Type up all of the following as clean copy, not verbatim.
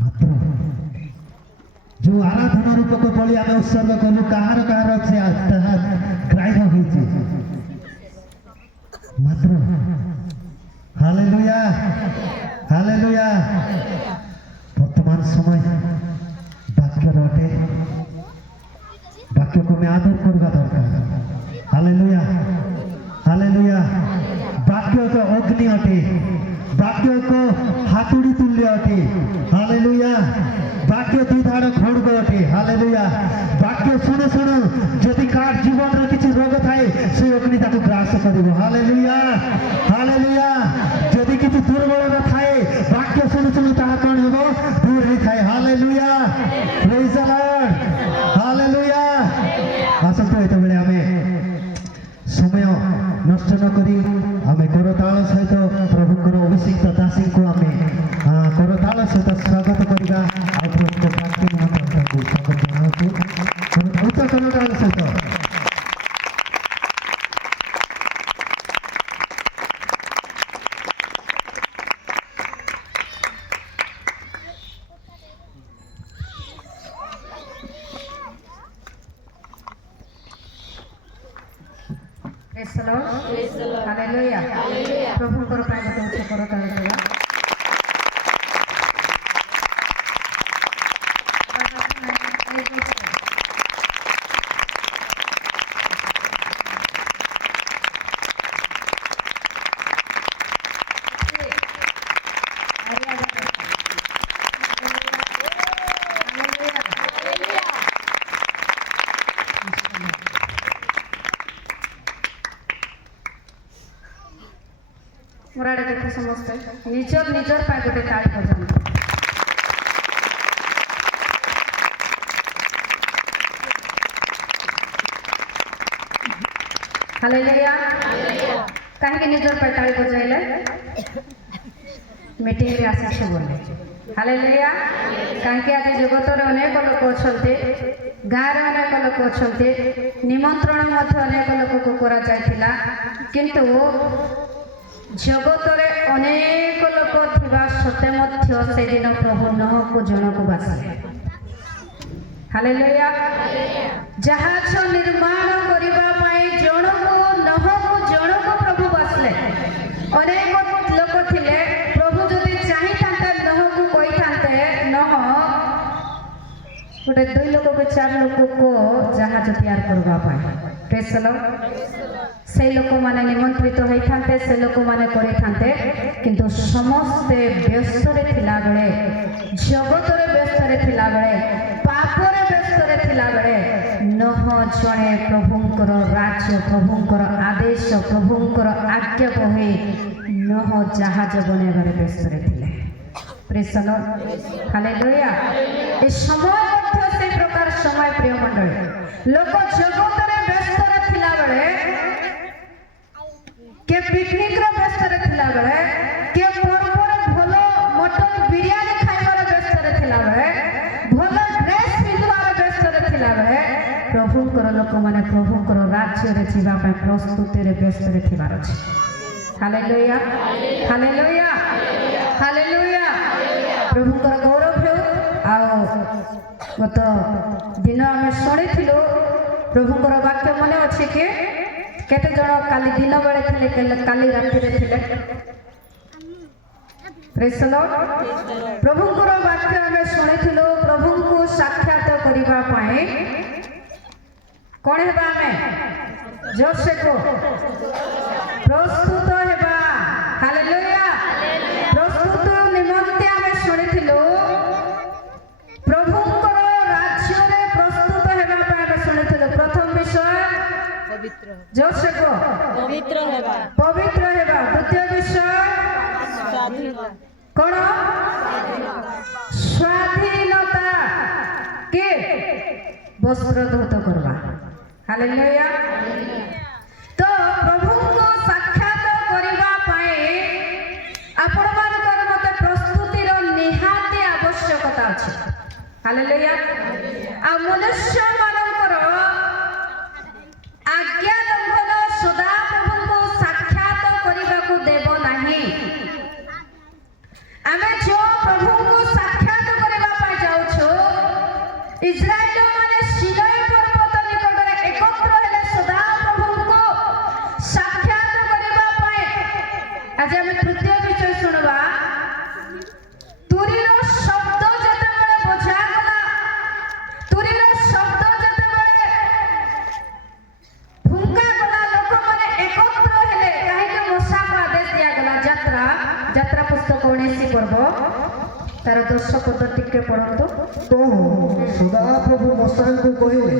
ମାତ୍ର जो आराधना रूपक बलि आम उत्सर्ग कलु कहार ताहा ग्राह्य होइछि मात्र हालेलुया हालेलुया वर्तमान समय वाक्य अटे वाक्य को आदर करवा दरकार हालेलुया हालेलुया वाक्य को अग्नि अटे वाक्य को हातुड़ी तुल्य अटे हालेलुया वाक्य दुधार खड़ग अटे हालेलुया वाक्य शुणु शुणु जदि कार जीवन रे किछि रोग थाए से अग्नि ताकु ग्रास करिवो हालेलुया हालेलुया जदि किछि दुर्बलता थाए वाक्य शुणु शुणु ताहा कोन हेबो दूर हे थाए hallelujah praise the Lord hallelujah आसंतो एत बेले हमें समय नष्ट न करी हमें करताल सहित प्रभुकर अभिषिक्त दासी को हमें करताल सहित स्वागत करवा स्वागत जनाऊँ उच्च करताल सहित हालेलुया प्रभुଙ୍କର ପାଇଁ ଗୋଟେ ଉଚ୍ଚ କରତାଳି ଦେବା मोराड़े देखे समस्ते निजर निजर पाए गोटे ताली बजाते हालेलुया कहीं निजर पाए ताली बजाइले मीटिंग रे आसी बोले हालेलुया कहीं आज जगत रे अनेक लोक अच्छे गाँव रे अनेक लोक अच्छे निमंत्रण अनेक लोक को करा जायतिला किंतु जगत में अनेक लोक थिबा सत्ते से दिन प्रभु नह को जन को बासिले हालेलुया जहाज निर्माण करबा पाई जन को नह को जन को प्रभु बासिले अनेक लोक थिले प्रभु जदि चाहि थांते नह को कहि थांते नह गोटे 2 लोक को 4 लोक को जहाज तैयार करबा पाई प्रेज द लॉर्ड से लोक माने निमंत्रित होइथांते से लोक माने करिथांते किंतु समस्ते व्यस्त रे थिला बेले जगत रे व्यस्त रे थिला बेले पाप रे व्यस्त रे थिला बेले नह जणे प्रभुंकर राज्य प्रभुंकर आदेश प्रभुंकर आज्ञा कहि नह जहाज बनेबारे व्यस्त रे थिले प्रेज द लॉर्ड हालेलुया ए समय मध्य से प्रकार समय प्रिय मंडली लोक जगत रे व्यस्त रे थिला बेले के पिकनिक रो व्यस्त रे थिला बेले के पर्व रे भलो मटन बिरयानी खाइबार व्यस्त रे थिला बेले भलो ड्रेस पिंधबार व्यस्त रे थिला बेले प्रभुकर लोक माने प्रभुकर राज्य रे जीवा पे प्रस्तुति रे व्यस्त रे थिबार अछि हालेलुया हालेलुया हालेलुया प्रभुकर गौरव हो आ गत दिन आम शुणिथिलु प्रभुकर वाक्य मने अछि कि केते जण काली दिन बेले थिले काली राति रे थिले प्रेज द लॉर्ड प्रभुकर वाक्य आमे शुणिथिलु प्रभु को साक्षात करिबा पाए कोन हेबा आमे जोर से को प्रस्तुत हेबा हालेलुया प्रस्तुत निमंते आमे शुणिथिलु प्रभुकर राज्य रे प्रस्तुत हेबा पाए आमे शुणिथिलु प्रथम विषय पवित्र जोर से को पवित्र हेबा द्वितीय विषय स्वाधीनता कोन स्वाधीनता के वस्त्र धौत करवा हालेलुया तो प्रभु को साक्षात करबा पाए आपण मानकर मते प्रस्तुतिर निहाती आवश्यकता अछि हालेलुया आ मनुष्य मानकर आज्ञा लंघन सदा प्रभु को साक्षात करबा को देव नाही आमे जो प्रभु को साक्षात ଉଣେଇଶ ପର୍ବ ତାର 10 ପଦ ଟିକେ ପଢ଼ନ୍ତୁ। तो सदाप्रभु मूसाଙ୍କୁ କହିଲେ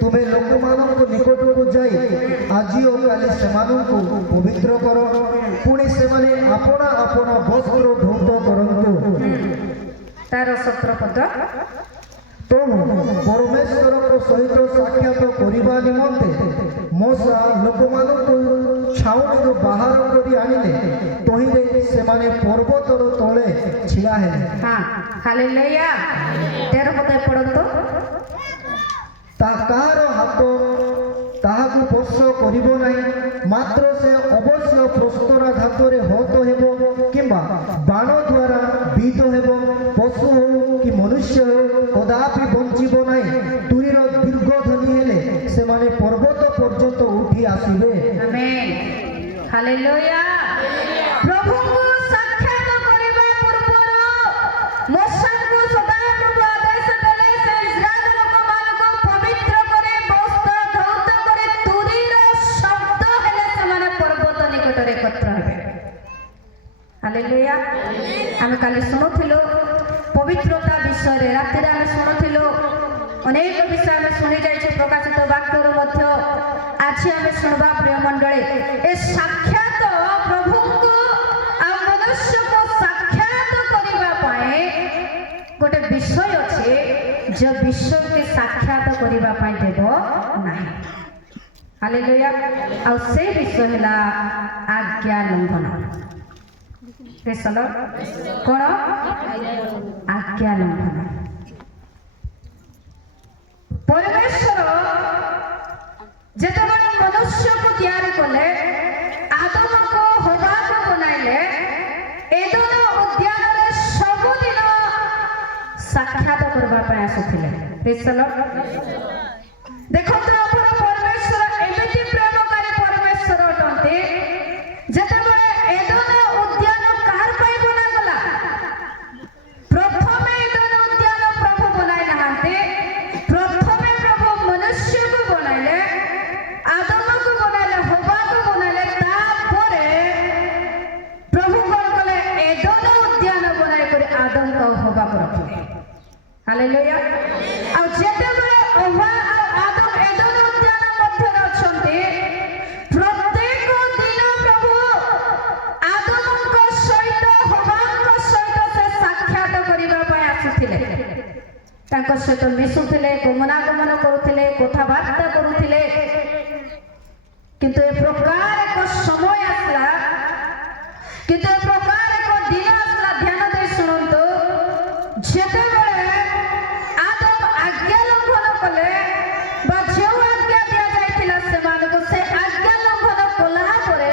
ତୁମେ ଲୋକମାନଙ୍କ ନିକଟକୁ ଯାଇ ଆଜି ଓ କାଲି ସେମାନଙ୍କୁ ପବିତ୍ର କର, ପୁଣି ସେମାନେ ଆପଣା ଆପଣା ବସ୍ତ୍ର ଧୌତ କରନ୍ତୁ। ତାର 17 ପଦ ତେଣୁ ପରମେଶ୍ୱରଙ୍କ ସହିତ ସାକ୍ଷାତ କରିବା ନିମନ୍ତେ ମୂଷା ଲୋକମାନଙ୍କୁ ଛାଉଣିରୁ ବାହାର କରି ଆଣିଲେ। ତହିଁରେ ସେମାନେ ପର୍ବତର ତଳେ ଛିଡ଼ା ହେଲେ। ହଁ ହାଲେଲୁୟା। 13 ପଦ ପଢ଼ନ୍ତୁ। କାହାର ହାତ ତାହାକୁ ସ୍ପର୍ଶ କରିବ ନାହିଁ, ମାତ୍ର ସେ ଅବଶ୍ୟ ପ୍ରସ୍ତରାଘାତରେ ହତ ହେବ କିମ୍ବା ବାଣ ଦ୍ୱାରା ବିଦ୍ଧ ହେବ। ପଶୁ ହେଉ କି ମନୁଷ୍ୟ ହେଉ କଦାପି ବଞ୍ଚିବ ନାହିଁ। ତୁରୀର ଦୀର୍ଘ ଧ୍ୱନି ହେଲେ ସେମାନେ ପର୍ବତ ପର୍ଯ୍ୟନ୍ତ ଉଠି ଆସିବେ। ଆମେନ୍ ହାଲେଲୁୟା। ପ୍ରଭୁଙ୍କୁ ସାକ୍ଷାତ କରିବା ପୂର୍ବରୁ ମୋଶେଙ୍କୁ ସଦାପ୍ରଭୁ ଆଦେଶ ଦେଲେ ସେ ଇସ୍ରାଏଲ ଲୋକମାନଙ୍କୁ ପବିତ୍ର କରି ବସ୍ତ୍ର ଧୌତ କରି ତୁରୀର ଶବ୍ଦ ହେଲେ ସେମାନେ ପର୍ବତ ନିକଟରେ ଏକତ୍ର ହେବେ। ହାଲେଲୁୟା। ଆମେ କାଲି ଶୁଣୁଥିଲୁ ପବିତ୍ରତା ବିଷୟରେ, ରାତିରେ ଆମେ ଶୁଣୁଥିଲୁ ଅନେକ ବିଷୟ ଆମେ ଶୁଣି ଯାଇଛୁ ପ୍ରକାଶିତ ବାକ୍ୟରୁ ମଧ୍ୟ। ଆଜି ଆମେ ଶୁଣିବା ପ୍ରିୟ ମଣ୍ଡଳୀ, ଏ ସାକ୍ଷାତ ପ୍ରଭୁଙ୍କୁ ଆଉ ମନୁଷ୍ୟକୁ ସାକ୍ଷାତ କରିବା ପାଇଁ ଗୋଟେ ବିଷୟ ଅଛି ଯେ ବିଷୟକୁ ସାକ୍ଷାତ କରିବା ପାଇଁ ଦେବ ନାହିଁ। ହାଲେଲୁୟା। ଆଉ ସେ ବିଷୟ ହେଲା ଆଜ୍ଞା ଲଙ୍ଘନ। କଣ? ଆଜ୍ଞା ଲଙ୍ଘନ। ପରମେଶ୍ୱର ଯେତେବେଳେ ମନୁଷ୍ୟକୁ ତିଆରି କଲେ, ଆଦମକୁ ହବାକୁ ବନାଇଲେ, ଏଦେନ ଉଦ୍ୟାନରେ ସବୁଦିନ ସାକ୍ଷାତ କରିବା ପାଇଁ ଆସୁଥିଲେ। ଦେଖନ୍ତୁ ଆପଣ ପରମେଶ୍ୱର ଏମିତି ପ୍ରେମକାରୀ ପରମେଶ୍ୱର ଅଟନ୍ତି। ଯେତେବେଳେ ଏଦେନ ଉଦ୍ୟାନ କାହାର ପାଇଁ ବନାଗଲା? ପ୍ରଥମେ ଏଦେନ ଉଦ୍ୟାନ ପ୍ରଭୁ ବନାଇ ନାହାନ୍ତି। ପ୍ରଥମେ ପ୍ରଭୁ ମନୁଷ୍ୟକୁ ବନାଇଲେ, ଆଦମକୁ ବନାଇଲେ, ହବାକୁ ବନାଇଲେ। ତାପରେ ପ୍ରଭୁ କଣ କଲେ? ଏଦେନ ଉଦ୍ୟାନ ବନାଇ କରି ଆଦମକୁ ଆଉ ହବାକୁ ରଖିଲେ। ହାଲେଲୁୟା। ଆଉ ଯେତେବେଳେ ହବା ଆଉ ଆଦମ ଏଦେନ ଉଦ୍ୟାନ ମଧ୍ୟରେ ଅଛନ୍ତି, ପ୍ରତ୍ୟେକ ଦିନ ପ୍ରଭୁ ଆଦମଙ୍କ ସହିତ ହବାଙ୍କ ସହିତ ସେ ସାକ୍ଷାତ କରିବା ପାଇଁ ଆସୁଥିଲେ। ତାଙ୍କ ସହିତ ମିଶୁଥିଲେ, ଗମନାଗମନ କରୁଥିଲେ, କଥାବାର୍ତ୍ତା କରୁଥିଲେ। କିନ୍ତୁ ଏ ପ୍ରକାର ଏକ ସମୟ ଆସିଲା, କିନ୍ତୁ ଏ ପ୍ରକାର ଏକ ଦିନ ଆସିଲା, ଧ୍ୟାନ ଦେଇ ଶୁଣନ୍ତୁ। ଯେତେବେଳେ ଆଦମ ଆଜ୍ଞା ଲଙ୍ଘନ କଲେ, ବା ଯେଉଁ ଆଜ୍ଞା ଦିଆଯାଇଥିଲା ସେମାନଙ୍କୁ, ସେ ଆଜ୍ଞା ଲଙ୍ଘନ କଲା ପରେ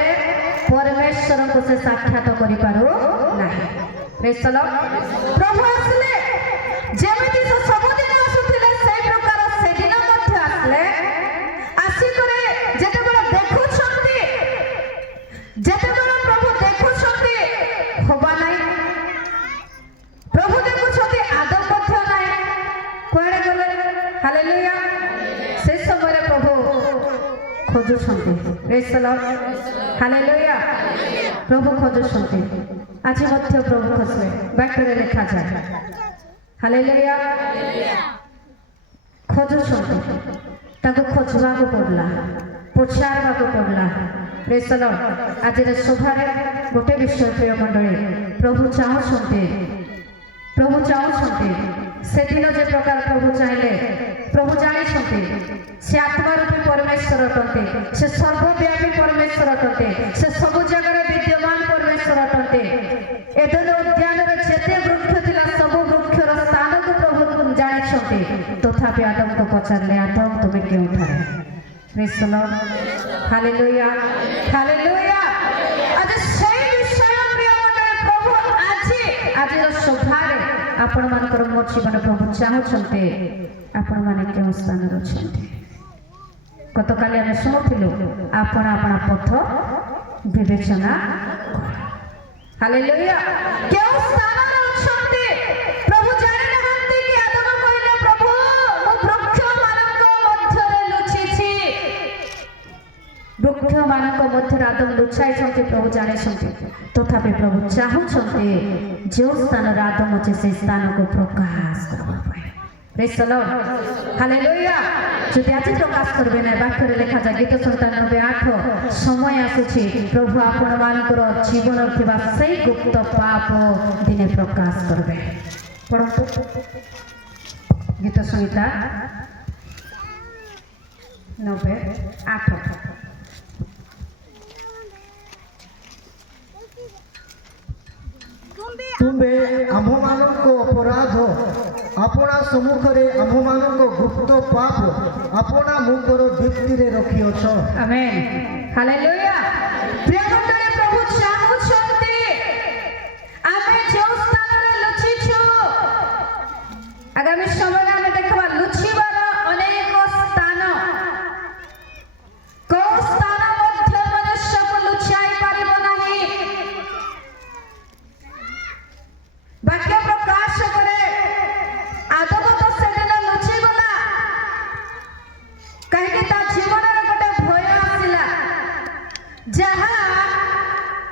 ପରମେଶ୍ୱରଙ୍କୁ ସେ ସାକ୍ଷାତ କରିପାରୁ ନାହିଁ। ପ୍ରଭୁ ଆସିଲେ, ଯେମିତି ସେ ସବୁଦିନ ଆସୁଥିଲେ ସେଇ ପ୍ରକାର ସେଦିନ ମଧ୍ୟ ଆସିଲେ। ଆସିକରି ଯେତେବେଳେ ଦେଖୁଛନ୍ତି, ଯେତେବେଳେ ପ୍ରଭୁ ଦେଖୁଛନ୍ତି ହବା ନାହିଁ, ପ୍ରଭୁ ଦେଖୁଛନ୍ତି ଆଦମ ମଧ୍ୟ ନାହିଁ, କୁଆଡ଼େ ଗଲେ? ହାଲେଲୁୟା। ସେ ସମୟରେ ପ୍ରଭୁ ଖୋଜୁଛନ୍ତି। ହାଲେଲୁୟା। ପ୍ରଭୁ ଖୋଜୁଛନ୍ତି। ଆଜି ମଧ୍ୟ ପ୍ରଭୁ ଖୋଜିଲେ, ବାକ୍ୟରେ ଲେଖାଯାଏ। ହାଲେଲୁୟା। ଖୋଜୁଛନ୍ତି, ତାଙ୍କୁ ଖୋଜିବାକୁ ପଡ଼ିଲା, ପଚାରିବାକୁ ପଡ଼ିଲା। ଆଜିର ସଭାରେ ଗୋଟେ ବିଷୟ ପ୍ରିୟ ମଣ୍ଡଳୀ, ପ୍ରଭୁ ଚାହୁଁଛନ୍ତି, ପ୍ରଭୁ ଚାହୁଁଛନ୍ତି ସେଦିନ ଯେ ପ୍ରକାର ପ୍ରଭୁ ଚାହିଁଲେ, ପ୍ରଭୁ ଜାଣିଛନ୍ତି ସେ ଆତ୍ମାରୂପୀ ପରମେଶ୍ୱର ଅଟନ୍ତି, ସେ ସର୍ବବ୍ୟାପୀ ପରମେଶ୍ୱର ଅଟନ୍ତି, ସେ ସବୁ ଜାଗାରେ ବିଦ୍ୟମାନ ପରମେଶ୍ୱର ଅଟନ୍ତି। ଏଦେନ ଉଦ୍ୟାନରେ ଯେତେ ବୃକ୍ଷ ଥିଲା ସବୁ ବୃକ୍ଷର ସ୍ଥାନକୁ ପ୍ରଭୁ ଜାଣିଛନ୍ତି। ତଥାପି ଆଦମକୁ ପଚାରିଲେ, ଆଦମ ତୁମେ କେଉଁଠାରେ? ହାଲେଲୁୟା। ହାଲେଲୁୟା। ଆଜି ସେଇ ବିଷୟ ପ୍ରିୟ ମଣ୍ଡଳୀ ପ୍ରଭୁ ଆଜିର ସଭାରେ ଆପଣମାନଙ୍କର ମୋ ଜୀବନ ପ୍ରଭୁ ଚାହୁଁଛନ୍ତି ଆପଣମାନେ କେଉଁ ସ୍ଥାନରେ ଅଛନ୍ତି। ଗତକାଲି ଆମେ ଶୁଣୁଥିଲୁ ଆପଣ ଆପଣ ପଥ ବିବେଚନା। ହାଲେଲୁୟା। କେଉଁ ସ୍ଥାନରେ ଅଛନ୍ତି? ପ୍ରଭୁ ଜାଣିନାହାନ୍ତି କି? ଆଦମ କହିଲେ, ପ୍ରଭୁ ମୁଁ ବୃକ୍ଷମାନଙ୍କ ମଧ୍ୟରେ ଲୁଚିଛି। ବୃକ୍ଷମାନଙ୍କ ମଧ୍ୟରେ ଆଦମ ଲୁଚାଇଛନ୍ତି, ପ୍ରଭୁ ଜାଣିଛନ୍ତି। ତଥାପି ପ୍ରଭୁ ଚାହୁଁଛନ୍ତି ଯେଉଁ ସ୍ଥାନରେ ଆଦମ ଅଛି ସେହି ସ୍ଥାନକୁ ପ୍ରକାଶ କରିବା ପାଇଁ। ପ୍ରେଜ୍ ଦ ଲର୍ଡ, ହାଲେଲୁୟା। ଯଦି ଆଜି ପ୍ରକାଶ କରିବେ ନାହିଁ, ବାକ୍ୟରେ ଲେଖାଯାଏ ଗୀତ ସଂହିତା 98 ସମୟ ଆସୁଛି ପ୍ରଭୁ ଆପଣମାନଙ୍କର ଜୀବନରେ ଥିବା ସେଇ ଗୁପ୍ତ ପାପ ଦିନେ ପ୍ରକାଶ କରିବେ। ପଢ଼ନ୍ତୁ ଗୀତ ସଂହିତା 98। ତୁମେ ଆମ୍ଭମାନଙ୍କ ଅପରାଧ ଆପଣା ସମ୍ମୁଖରେ ଆମ୍ଭମାନଙ୍କ ଗୁପ୍ତ ପାପ ଆପଣା ମୁଖର ଦୀପ୍ତିରେ ରଖିଅଛ। ଆମେନ୍, ହାଲେଲୁୟା। ପ୍ରିୟ ମଣ୍ଡଳୀ, ପ୍ରଭୁ ଚାହୁଁଛନ୍ତି ଆମେ ଯେଉଁ ସ୍ଥାନରେ ଲୁଚିଛୁ, ଆଗାମୀ ସମୟରେ ଆମେ ଦେଖିବା ଲୁଚିବାର ଅନେକ ସ୍ଥାନ। କୋଉ ସ୍ଥାନ ମଧ୍ୟ ମନୁଷ୍ୟକୁ ଲୁଚାଇ ପାରିବ ନାହିଁ। ବାକ୍ୟ ପ୍ରକାଶ କରେ ଆଦମ ତ ସେଦିନ ଲୁଚିଗଲା, କାହିଁକି ତା ଜୀବନରେ ଗୋଟେ ଭୟ ଆସିଲା, ଯାହା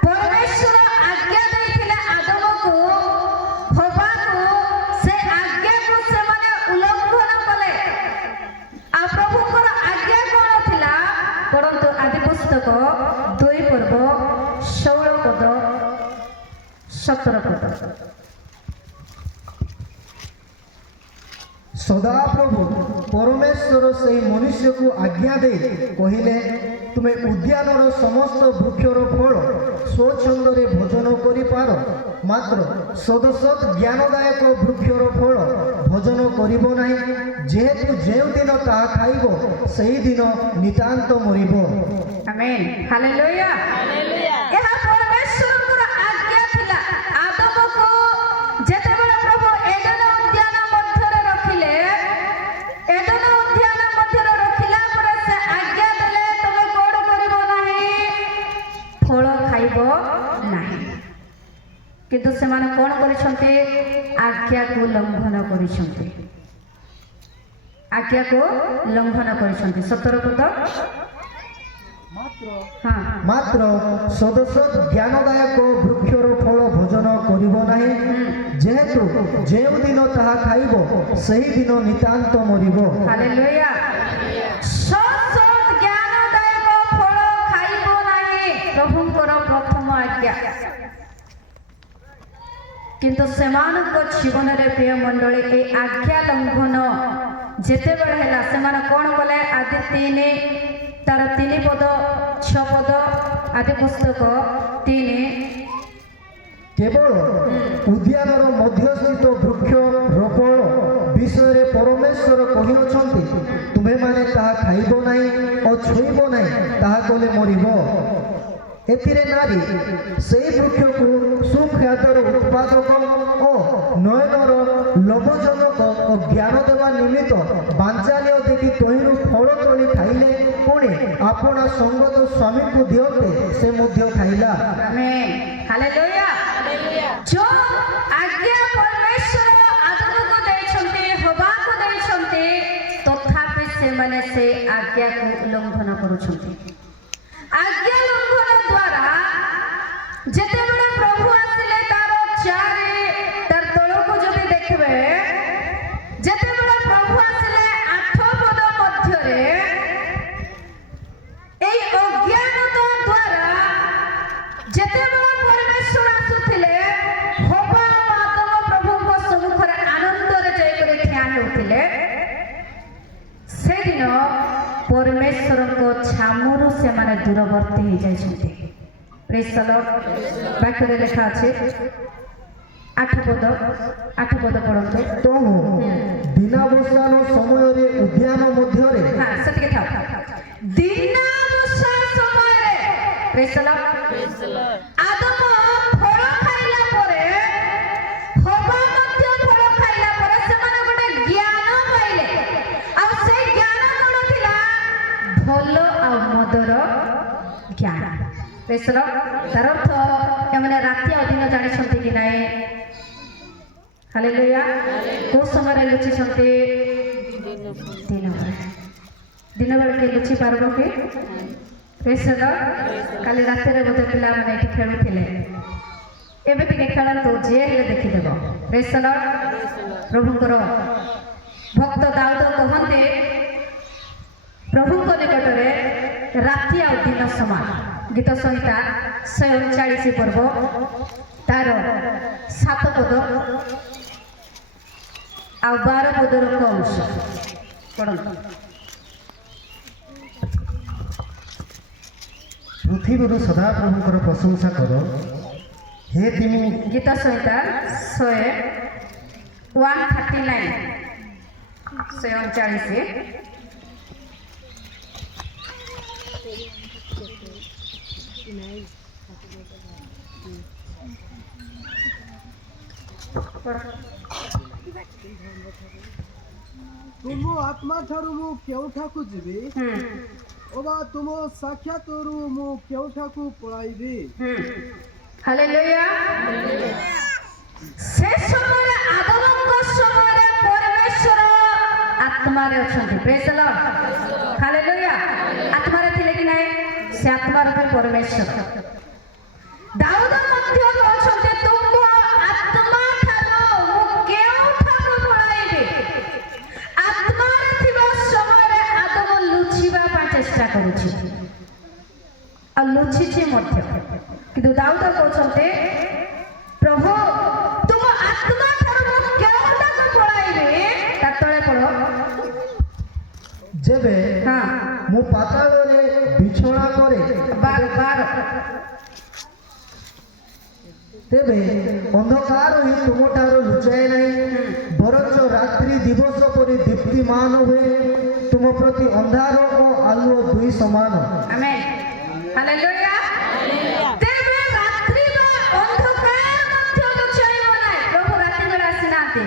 ପରମେଶ୍ୱର ଆଜ୍ଞା ଦେଇଥିଲେ ଆଦମକୁ ହବାକୁ, ସେ ଆଜ୍ଞାକୁ ସେମାନେ ଉଲ୍ଲଂଘନ କଲେ। ଆଉ ପ୍ରଭୁଙ୍କର ଆଜ୍ଞା କଣ ଥିଲା? ପଢନ୍ତୁ ଆଦି ପୁସ୍ତକ 2 ପର୍ବ 16 ପଦ 17 ପଦ। ସଦାପ୍ରଭୁ ପରମେଶ୍ୱର ସେହି ମନୁଷ୍ୟକୁ ଆଜ୍ଞା ଦେଇ କହିଲେ, ତୁମେ ଉଦ୍ୟାନର ସମସ୍ତ ବୃକ୍ଷର ଫଳ ସ୍ୱଚ୍ଛନ୍ଦରେ ଭୋଜନ କରିପାର, ମାତ୍ର ସଦସତ୍ ଜ୍ଞାନଦାୟକ ବୃକ୍ଷର ଫଳ ଭୋଜନ କରିବ ନାହିଁ, ଯେହେତୁ ଯେଉଁଦିନ ତାହା ଖାଇବ ସେହିଦିନ ନିତାନ୍ତ ମରିବ। ଆମେନ୍, ହାଲେଲୁୟା। ଏହା ପରମେଶ୍ୱରଙ୍କର ଆଜ୍ଞା ଥିଲା। ଆଦମକୁ ଯେତେବେଳେ ପ୍ରଭୁ ଏଡେନ ଉଦ୍ୟାନ ମଧ୍ୟରେ ରଖିଲେ, ଏଡେନ ଉଦ୍ୟାନ ମଧ୍ୟରେ ରଖିଲା ପରେ ସେ ଆଜ୍ଞା ଦେଲେ, ତମେ କଣ କରିବ ନାହିଁ? ଫଳ ଖାଇବ ନାହିଁ। କିନ୍ତୁ ସେମାନେ କଣ କରିଛନ୍ତି? ଆଜ୍ଞାକୁ ଲଙ୍ଘନ କରିଛନ୍ତି। ଆଜ୍ଞାକୁ ଲଙ୍ଘନ କରିଛନ୍ତି। 17 ପଦ। ହଁ, ମାତ୍ର ସଦସତ୍ ଜ୍ଞାନଦାୟକ ବୃକ୍ଷର ଫଳ ଭୋଜନ କରିବ ନାହିଁ, ଯେହେତୁ ଯେଉଁଦିନ ତାହା ଖାଇବ ସେହିଦିନ ନିତାନ୍ତ ମରିବ। ହାଲେଲୁୟା। ସଦସତ୍ ଜ୍ଞାନଦାୟକ ଫଳ ଖାଇବ ନାହିଁ, ପ୍ରଭୁଙ୍କର ପ୍ରଥମ ଆଜ୍ଞା। କିନ୍ତୁ ସେମାନଙ୍କ ଜୀବନରେ ପ୍ରିୟ ମଣ୍ଡଳୀ ଏ ଆଜ୍ଞା ଲଙ୍ଘନ ଯେତେବେଳେ ହେଲା, ସେମାନେ କଣ କଲେ? ଆଦି 3 ତାର 3 ପଦ 6 ପଦ, ଆଦି ପୁସ୍ତକ 3। କେବଳ ଉଦ୍ୟାନର ମଧ୍ୟସ୍ଥିତ ବୃକ୍ଷ ରୋପଣ ବିଷୟରେ ପରମେଶ୍ୱର କହିଅଛନ୍ତି, ତୁମେମାନେ ତାହା ଖାଇବ ନାହିଁ ଓ ଛୁଇଁବ ନାହିଁ, ତାହା କଲେ ମରିବ। ଏଥିରେ ନାରୀ ସେହି ବୃକ୍ଷକୁ ସୁଖ୍ୟାତର ଉତ୍ପାଦକ ଓ ନୟନର ଲୋଭଜନକ ଓ ଜ୍ଞାନ ଦେବା ନିମିତ୍ତ ବାଞ୍ଛନୀୟ ଦେଖି ତହିଁରୁ ଫଳ ତୋଳି ଖାଇଲେ, ପୁଣି ଆପଣା ସଙ୍ଗତ ସ୍ୱାମୀକୁ ଦିଅନ୍ତେ, ସେ ମଧ୍ୟ ଖାଇଲା। ଆମେନ୍, ହାଲେଲୁୟା। ଯେଉଁ ଆଜ୍ଞା ପରମେଶ୍ୱର ଆଦମକୁ ଦେଇଛନ୍ତି, ହବାକୁ ଦେଇଛନ୍ତି, ତଥାପି ସେମାନେ ସେ ଆଜ୍ଞାକୁ ଉଲ୍ଲଂଘନ କରୁଛନ୍ତି। ଆଜ୍ଞା ଲଙ୍ଘନ ଦ୍ୱାରା ଯେତେବେଳେ ପ୍ରଭୁ ଆସିଲେ, ତାର ତଳକୁ ଯଦି ଦେଖିବେ, ଯେତେବେଳେ ପ୍ରଭୁ ଆସିଲେ 8 ପଦ ମଧ୍ୟରେ এই অজ্ঞানতা দ্বারা যেতেବେଳେ পরমেশ্বর আসুଥିଲେ, ହବା ଆଦମ ପ୍ରଭୁଙ୍କ ସମ୍ମୁଖରେ ଆନନ୍ଦରେ ଯାଇକରି ଠିଆ ହେଉଥିଲେ, ସେଦିନ ପରମେଶ୍ୱରଙ୍କ ଛାମୁରୁ ସେମାନେ ଦୂରବର୍ତ୍ତୀ ହେଇଯାଇଛନ୍ତି। ପ୍ରେଜ୍ ଦ ଲର୍ଡ। ବାକ୍ୟରେ ଲେଖା ଅଛି 8 ପଦ ପଢ଼ନ୍ତୁ। ତହୁ ଦିନାବସାନ ସମୟରେ ଉଦ୍ୟାନ ମଧ୍ୟରେ ସେତିକି ଥାଉ। ଦିନାବସାନ ସମୟରେ ପ୍ରେଜ୍ ଦ ଲର୍ଡ, ଆଦମ ଫଳ ଖାଇଲା ପରେ, ହବା ମଧ୍ୟ ଫଳ ଖାଇଲା ପରେ ସେମାନେ ଗୋଟେ ଜ୍ଞାନ ପାଇଲେ। ଆଉ ସେ ଜ୍ଞାନ କଣ ଥିଲା? ଭଲ ଆଉ ମଦର ଜ୍ଞାନ। ପ୍ରେଜ୍ ଦ ଲର୍ଡ। ତାର ଅର୍ଥ ଏମାନେ ରାତି ଆଉ ଦିନ ଜାଣିଛନ୍ତି କି ନାହିଁ? ହାଲେଲୁୟା। କୋଉ ସମୟରେ ଲୁଚିଛନ୍ତି? ଦିନବେଳେ କିଏ ଲୁଚି ପାରିବ କି? ପ୍ରେଜ୍ ଦ ଲର୍ଡ। କାଲି ରାତିରେ ବୋଧେ ପିଲାମାନେ ଏଠି ଖେଳୁଥିଲେ, ଏବେ ଟିକେ ଖେଳନ୍ତୁ ଯିଏ ହେଲେ ଦେଖିଦେବ। ପ୍ରେଜ୍ ଦ ଲର୍ଡ। ପ୍ରଭୁଙ୍କର ଭକ୍ତ ଦାଉଦ କହନ୍ତି ପ୍ରଭୁଙ୍କ ନିକଟରେ ରାତି ଆଉ ଦିନ ସମାନ। ଗୀତ ସଂହିତା 139 ପର୍ବ ତାର 7 ପଦ ଆଉ 12 ପଦର ଅଂଶ ପଢ଼ନ୍ତୁ। ପୃଥିବୀରୁ ସଦାପ୍ରଭୁଙ୍କର ପ୍ରଶଂସା କର, ହେ ତିନି ଗୀତ ସଂହିତା 139 139 ତୁମ ଆତ୍ମା ଠାରୁ ମୁଁ କେଉଁଠାକୁ ଯିବି, ଅବା ତୁମ ସାକ୍ଷାତରୁ ମୁଁ କେଉଁଠାକୁ ପଳାଇବି। ହାଲେଲୁୟା। ସେ ସମୟରେ ଆଦମଙ୍କ ସମୟରେ ପରମେଶ୍ୱର ଆତ୍ମାରେ ଅଛନ୍ତି। ପ୍ରେଜ୍ ଦ ଲର୍ଡ। ହାଲେଲୁୟା। ଆତ୍ମାରେ ଥିଲେ କି ନାହିଁ? ସେ ଆତ୍ମାର ବି ପରମେଶ୍ୱର। ଦାଉଦ ମଧ୍ୟ ଅଛନ୍ତି ତୁମ ଆତ୍ମା ଠାରୁ ମୁଁ କେଉଁଠାକୁ ପଳାଇବି। ଆତ୍ମାରେ ଥିବା ସମୟରେ ଆଦମ ଲୁଚିବା ପାଇଁ ଚେଷ୍ଟା କରୁଛି ଆଉ ଲୁଚିଛି ମଧ୍ୟ, କିନ୍ତୁ ଦାଉଦ କହୁଛନ୍ତି ପ୍ରଭୁ ତୁମ ଆତ୍ମା ଠାରୁ ମୁଁ କେଉଁଠାକୁ ପଳାଇବି। ତା ତଳେ ପଢ଼। ଯେବେ ହଁ ମୁଁ ପାତାଳରେ ବିଛଣା କରେ, ବାର ତେବେ ଅନ୍ଧକାର ହିଁ ତୁମଠାରୁ ଲୁଚାଏ ନାହିଁ, ବରଞ୍ଚ ରାତ୍ରି ଦିବସ ପରି ଦୀପ୍ତିମାନ ହୁଏ। ତୁମ ପ୍ରତି ଅନ୍ଧାର ଓ ଆଲୁଅ ଦୁଇ ସମାନ। ଆମେନ୍। ହାଲେଲୁୟା। ତେବେ ରାତ୍ରି ବା ଅନ୍ଧକାର ମଧ୍ୟ ଲୁଚାଇବ ନାହିଁ। ପ୍ରଭୁ ରାତି ବେଳେ ଆସିନାହାନ୍ତି।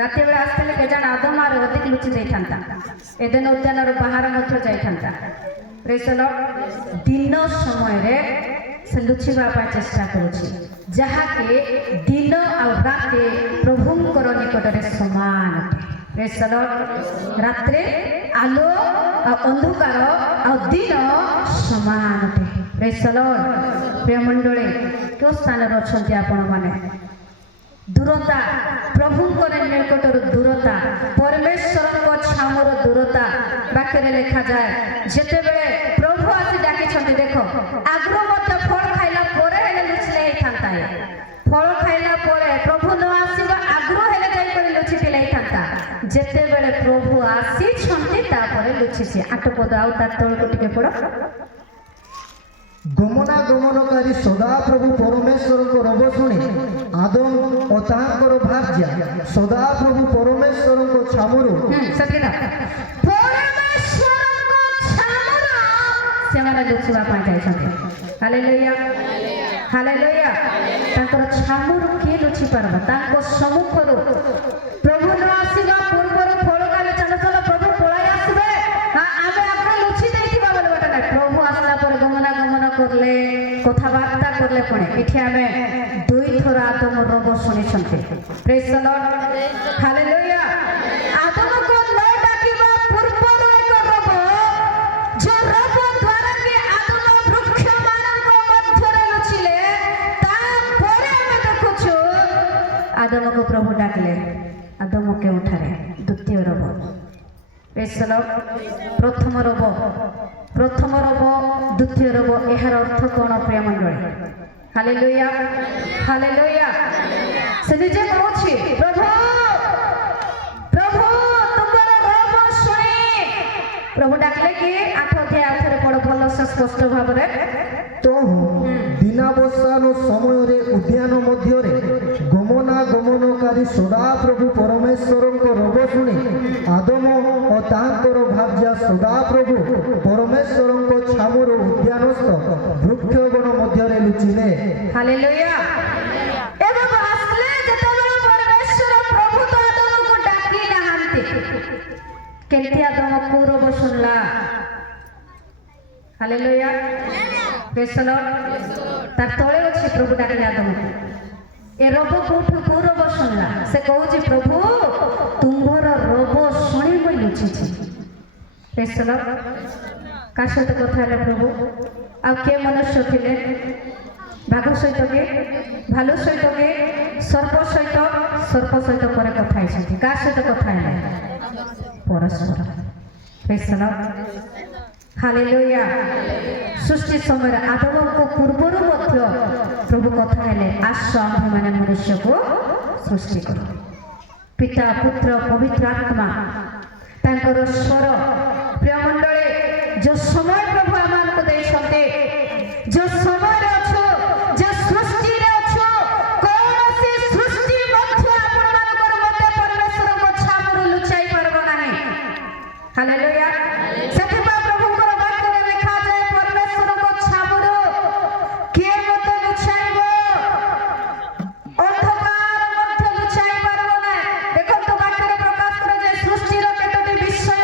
ରାତି ବେଳେ ଆସିଥିଲେ କେଜାଣ ଆଦମ ଆର ଅଧିକ ଲୁଚି ଯାଇଥାନ୍ତା, ଏଦେନ ଉଦ୍ୟାନର ବାହାର ମଧ୍ୟ ଯାଇଥାନ୍ତା। ପ୍ରେଜ୍ ଦ ଲର୍ଡ। ଦିନ ସମୟରେ ସେ ଲୁଚିବା ପାଇଁ ଚେଷ୍ଟା କରୁଛି, ଯାହାକି ଦିନ ଆଉ ରାତି ପ୍ରଭୁଙ୍କର ନିକଟରେ ସମାନ ଅଟେ। ପ୍ରେଜ୍ ଦ ଲର୍ଡ। ରାତ୍ରି ଆଲୋ ଆଉ ଅନ୍ଧକାର ଆଉ ଦିନ ସମାନ ଅଟେ। ପ୍ରେଜ୍ ଦ ଲର୍ଡ। ପ୍ରିୟ ମଣ୍ଡଳୀ, କେଉଁ ସ୍ଥାନରେ ଅଛନ୍ତି ଆପଣମାନେ? ଦୂରତା, ପ୍ରଭୁଙ୍କର ନିକଟରୁ ଦୂରତା, ପରମେଶ୍ୱରଙ୍କ ଛାମର ଦୂରତା। ବାକ୍ୟରେ ଲେଖାଯାଏ ଯେତେବେଳେ ପ୍ରଭୁ ଆସି ଡାକିଛନ୍ତି, ଦେଖ ଆଗରୁ ମଧ୍ୟ ଫଳ ଖାଇଲା ପରେ ହେଲେ ଲୁଚିଲେ ହେଇଥାନ୍ତା। ଫଳ ଖାଇଲା ପରେ ପ୍ରଭୁ ନ ଆସିବା ଆଗରୁ ହେଲେ ଯାଇକରି ଲୁଚିଥିଲେ ହେଇଥାନ୍ତା। ଯେତେବେଳେ ପ୍ରଭୁ ଆସିଛନ୍ତି ତାପରେ ଲୁଚିଛି। 8 ପଦ ଆଉ ତା ତଳକୁ ଟିକେ ପଢ଼। ଗମନାଗମନକାରୀ ସଦାପ୍ରଭୁ ପରମେଶ୍ୱରଙ୍କ ରବ ଶୁଣି ଆଦମ ଓ ତାହାଙ୍କର ଭାର୍ଯ୍ୟା ସଦାପ୍ରଭୁ ପରମେଶ୍ୱରଙ୍କ ଛାମୁରୁ ସେମାନେ ଲୁଚିବା ପାଇଁ ଯାଇଛନ୍ତି। ହାଲେଲୁୟା। ହାଲେଲୁୟା। ତାଙ୍କର ଛାମୁରୁ କିଏ ଲୁଚି ପାରିବ? ତାଙ୍କ ସମ୍ମୁଖରୁ ପ୍ରଭୁ ନ ଆସିବା ପୂର୍ବରୁ ଫଳ ଖାଇଲେ ଚାଲ ଚାଲ ପ୍ରଭୁ ପଳାଇ ଆସିବେ, ଆମେ ଆଗରେ ଲୁଚି ଦେଇଥିବା ବୋଲି ଗୋଟେ ନାହିଁ। ପ୍ରଭୁ ଆସିଲା ପରେ ଗମନାଗମନ করলে কথাবার্তা করলে পুଣି এଠି ଆମେ 2 ଥର ଆଦମ ରୋଗ ଶୁଣିଛନ୍ତି। ପ୍ରେଜ୍ ଦ ଲର୍ଡ। ହାଲେଲୁୟା। ଆଦମକୁ ନ ଡାକିବା ପୂର୍ବରୁ ଏକ ରୋଗ, ଯୋଉ ରୋଗ ଦ୍ୱାରା କି ଆଦମ ବୃକ୍ଷମାନଙ୍କ ମଧ୍ୟରେ ଲୁଚିଲେ, ତାପରେ ଆମେ ଦେଖୁଛୁ ଆଦମକୁ ପ୍ରଭୁ ଡାକିଲେ। ଆଦମ କେଉଁଠାରେ? ଦ୍ୱିତୀୟ ରୋଗ। ପ୍ରେଜ୍ ଦ ଲର୍ଡ। ପ୍ରଥମ ରୋଗ, ଦ୍ୱିତୀୟ ରୋଗ, ଏହାର ଅର୍ଥ କ'ଣ ପ୍ରିୟ ମଣ୍ଡଳୀ? ହାଲେଲୁୟା। ହାଲେଲୁୟା। ସେ ନିଜେ କହୁଛି ପ୍ରଭୁ ପ୍ରଭୁ ତୁମର ରୋଗ ଶୁଣି। ପ୍ରଭୁ ଡାକିଲେ କି 8 ଅଧ୍ୟାୟ ଆଉଥରେ ପଢ଼ ଭଲସେ ସ୍ପଷ୍ଟ ଭାବରେ। ତହୁ ଦିନାବସାନ ସମୟରେ ଉଦ୍ୟାନ ମଧ୍ୟରେ ଗମନାଗମନକାରୀ ସଦାପ୍ରଭୁ ପରମେଶ୍ୱରଙ୍କ ରୋଗ ଶୁଣି ଆଦମ ଓ ତାହାଙ୍କର ଭାର୍ଯ୍ୟା ସଦାପ୍ରଭୁ ପରମେଶ୍ୱରଙ୍କ ଛାମୁରୁ ଉଦ୍ୟାନସ୍ଥ ବୃକ୍ଷଗଣ ମଧ୍ୟରେ ଲୁଚିଲେ। ହାଲେଲୁୟା। ଏବଂ ଆସିଲେ ଯେତେବେଳେ ପରମେଶ୍ୱର ପ୍ରଭୁ ତ ଆଦମକୁ ଡାକି ନାହାନ୍ତି, କେମିତି ଆଦମ କୋଉ ରୋଗ ଶୁଣିଲା? ହାଲେଲୁୟା। ପ୍ରେଜ୍ ଦ ଲର୍ଡ। ତାର ତଳେ ଅଛି ପ୍ରଭୁ ଡାକିଲେ ଆଦମକୁ। ଏ ରୋଗ କୋଉଠୁ କୋଉ ରୋଗ ଶୁଣିଲା? ସେ କହୁଛି ପ୍ରଭୁ ତୁମର ରୋଗ ଶୁଣି ମୁଁ ଲୁଚିଛି। ପ୍ରେଜ୍ ଦ ଲର୍ଡ। କାହା ସହିତ କଥା ହେଲେ ପ୍ରଭୁ? ଆଉ କିଏ ମନୁଷ୍ୟ ଥିଲେ বাঘ সহিতকে ভালু সহিতকে সর্প সহিত পরে কথা হয়েছেন কার সহিত কথা হেলে পরস্পর ହାଲେଲୁୟା ସୃଷ୍ଟି ସମୟରେ ଆଦମଙ୍କ ପୂର୍ବରୁ ମଧ୍ୟ ପ୍ରଭୁ କଥା ହେଲେ ଆସ ଆମ୍ଭେମାନେ ମନୁଷ୍ୟକୁ ସୃଷ୍ଟି କରୁ ପିତା ପୁତ୍ର ପବିତ୍ର ଆତ୍ମା ତାଙ୍କର ସ୍ୱର ପ୍ରିୟ ମଣ୍ଡଳୀ ଯେଉଁ ସମୟ ପ୍ରଭୁ ଆମମାନଙ୍କୁ ଦେଇଛନ୍ତି ଯେଉଁ ସମୟରେ ଅଛୁ ଯେଉଁ ସୃଷ୍ଟିରେ ଅଛୁ କୌଣସି ସୃଷ୍ଟି ମଧ୍ୟ ଆପଣମାନଙ୍କର ମତେ ପରମେଶ୍ୱରଙ୍କ ଛାମରୁ ଲୁଚାଇ ପାରିବ ନାହିଁ ହାଲେଲୁୟା ସେଥିପାଇଁ ପ୍ରଭୁଙ୍କର ବାକ୍ୟରେ ଲେଖାଯାଏ ପରମେଶ୍ୱରଙ୍କ ଛାମରୁ କିଏ ମତେ ଲୁଚାଇବ ଅନ୍ଧକାର ମଧ୍ୟ ଲୁଚାଇ ପାରିବ ନାହିଁ ଦେଖନ୍ତୁ ବାକ୍ୟରେ ପ୍ରକାଶ କରାଯାଏ ସୃଷ୍ଟିର କେତୋଟି ବିଷୟ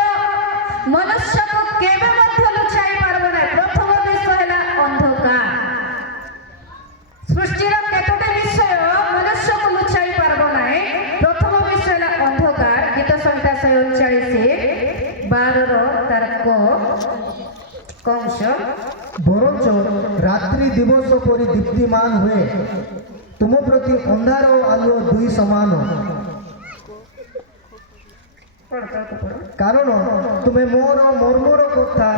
ମନୁଷ୍ୟକୁ କେବେ ମଧ୍ୟ ଲୁଚାଇ ପାରିବ ନାହିଁ ପ୍ରଥମ ବିଷୟ ହେଲା ଅନ୍ଧକାର ସୃଷ୍ଟିର କେତୋଟି ବିଷୟ ମନୁଷ୍ୟକୁ ଲୁଚାଇ ପାରିବ ନାହିଁ ପ୍ରଥମ ବିଷୟ ହେଲା ଅନ୍ଧକାର ଗୀତ ସଂହିତା 139:12 ତାର କଂସ বরঞ্চ রাত্রি দিবস পরি দীপ্তিমান হয়ে তুম প্রতি অন্ধার ও আলো দুই সমান কারণ তুমি মোর মর্মর কথা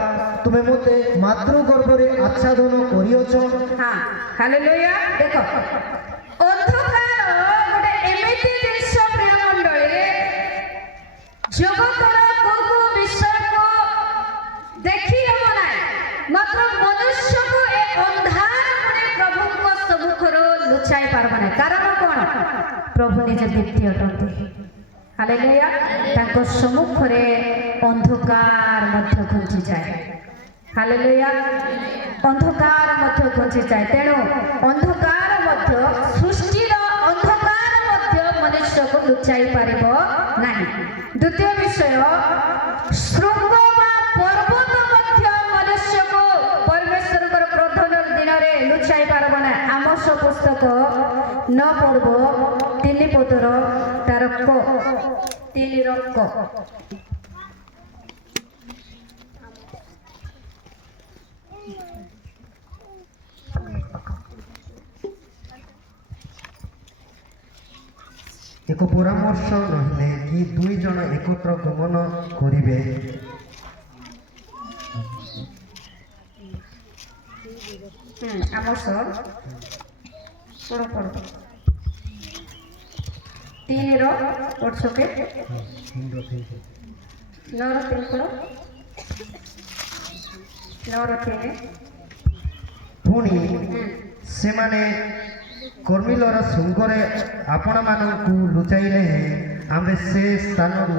তুমি মতে মাতৃগর্ভরে আচ্ছাদন করিଅছ হ্যাঁ হালেলুয়া দেখো ଅନ୍ଧକାର ଗୋଟେ ଏମିତି ଜିନିଷ ପ୍ରିୟ ମଣ୍ଡଳୀ ଜଗତର କୋଉ ବିଷୟକୁ ଦେଖି ହେବ ନାହିଁ ମାତ୍ର ମନୁଷ୍ୟକୁ ଏ ଅନ୍ଧାର ଗୁଡେ ପ୍ରଭୁଙ୍କ ସମ୍ମୁଖରୁ ଲୁଚାଇ ପାରିବ ନାହିଁ କାରଣ କ'ଣ ପ୍ରଭୁ ନିଜେ ଦୀପ୍ତି ଅଟନ୍ତି ହାଲେଲୁୟା ତାଙ୍କ ସମ୍ମୁଖରେ ଅନ୍ଧକାର ମଧ୍ୟ ଘୁଞ୍ଚିଯାଏ ହାଲେଲୁୟା ଅନ୍ଧକାର ମଧ୍ୟ ଘୁଞ୍ଚିଯାଏ ତେଣୁ ଅନ୍ଧକାର ମଧ୍ୟ ସୃଷ୍ଟିର ଅନ୍ଧକାର ମଧ୍ୟ ମନୁଷ୍ୟକୁ ଲୁଚାଇ ପାରିବ ନାହିଁ ଦ୍ୱିତୀୟ ବିଷୟ ଶୃଙ୍ଗ ବା ପର୍ବତ ମଧ୍ୟ ମନୁଷ୍ୟକୁ ପରମେଶ୍ୱରଙ୍କର କ୍ରୋଧନ ଦିନରେ ଲୁଚାଇ ପାରିବ ନାହିଁ ଆମୋସ ପୁସ୍ତକ 9 ପର୍ବ 3 ପଦର ତାର 3 ର କ ଏକ ପରାମର୍ଶ ରହିଲେ କି ଦୁଇ ଜଣ ଏକତ୍ର ଗମନ କରିବେ ଆମୋସ ପଢ 3 ର ପଢଛକେ 9 ର 3 ପଢ 9 ର 3 ପୁଣି ସେମାନେ କର୍ମିଲର ଶୃଙ୍ଗରେ ଆପଣମାନଙ୍କୁ ଲୁଚାଇଲେ ଆମ୍ଭେ ସେ ସ୍ଥାନରୁ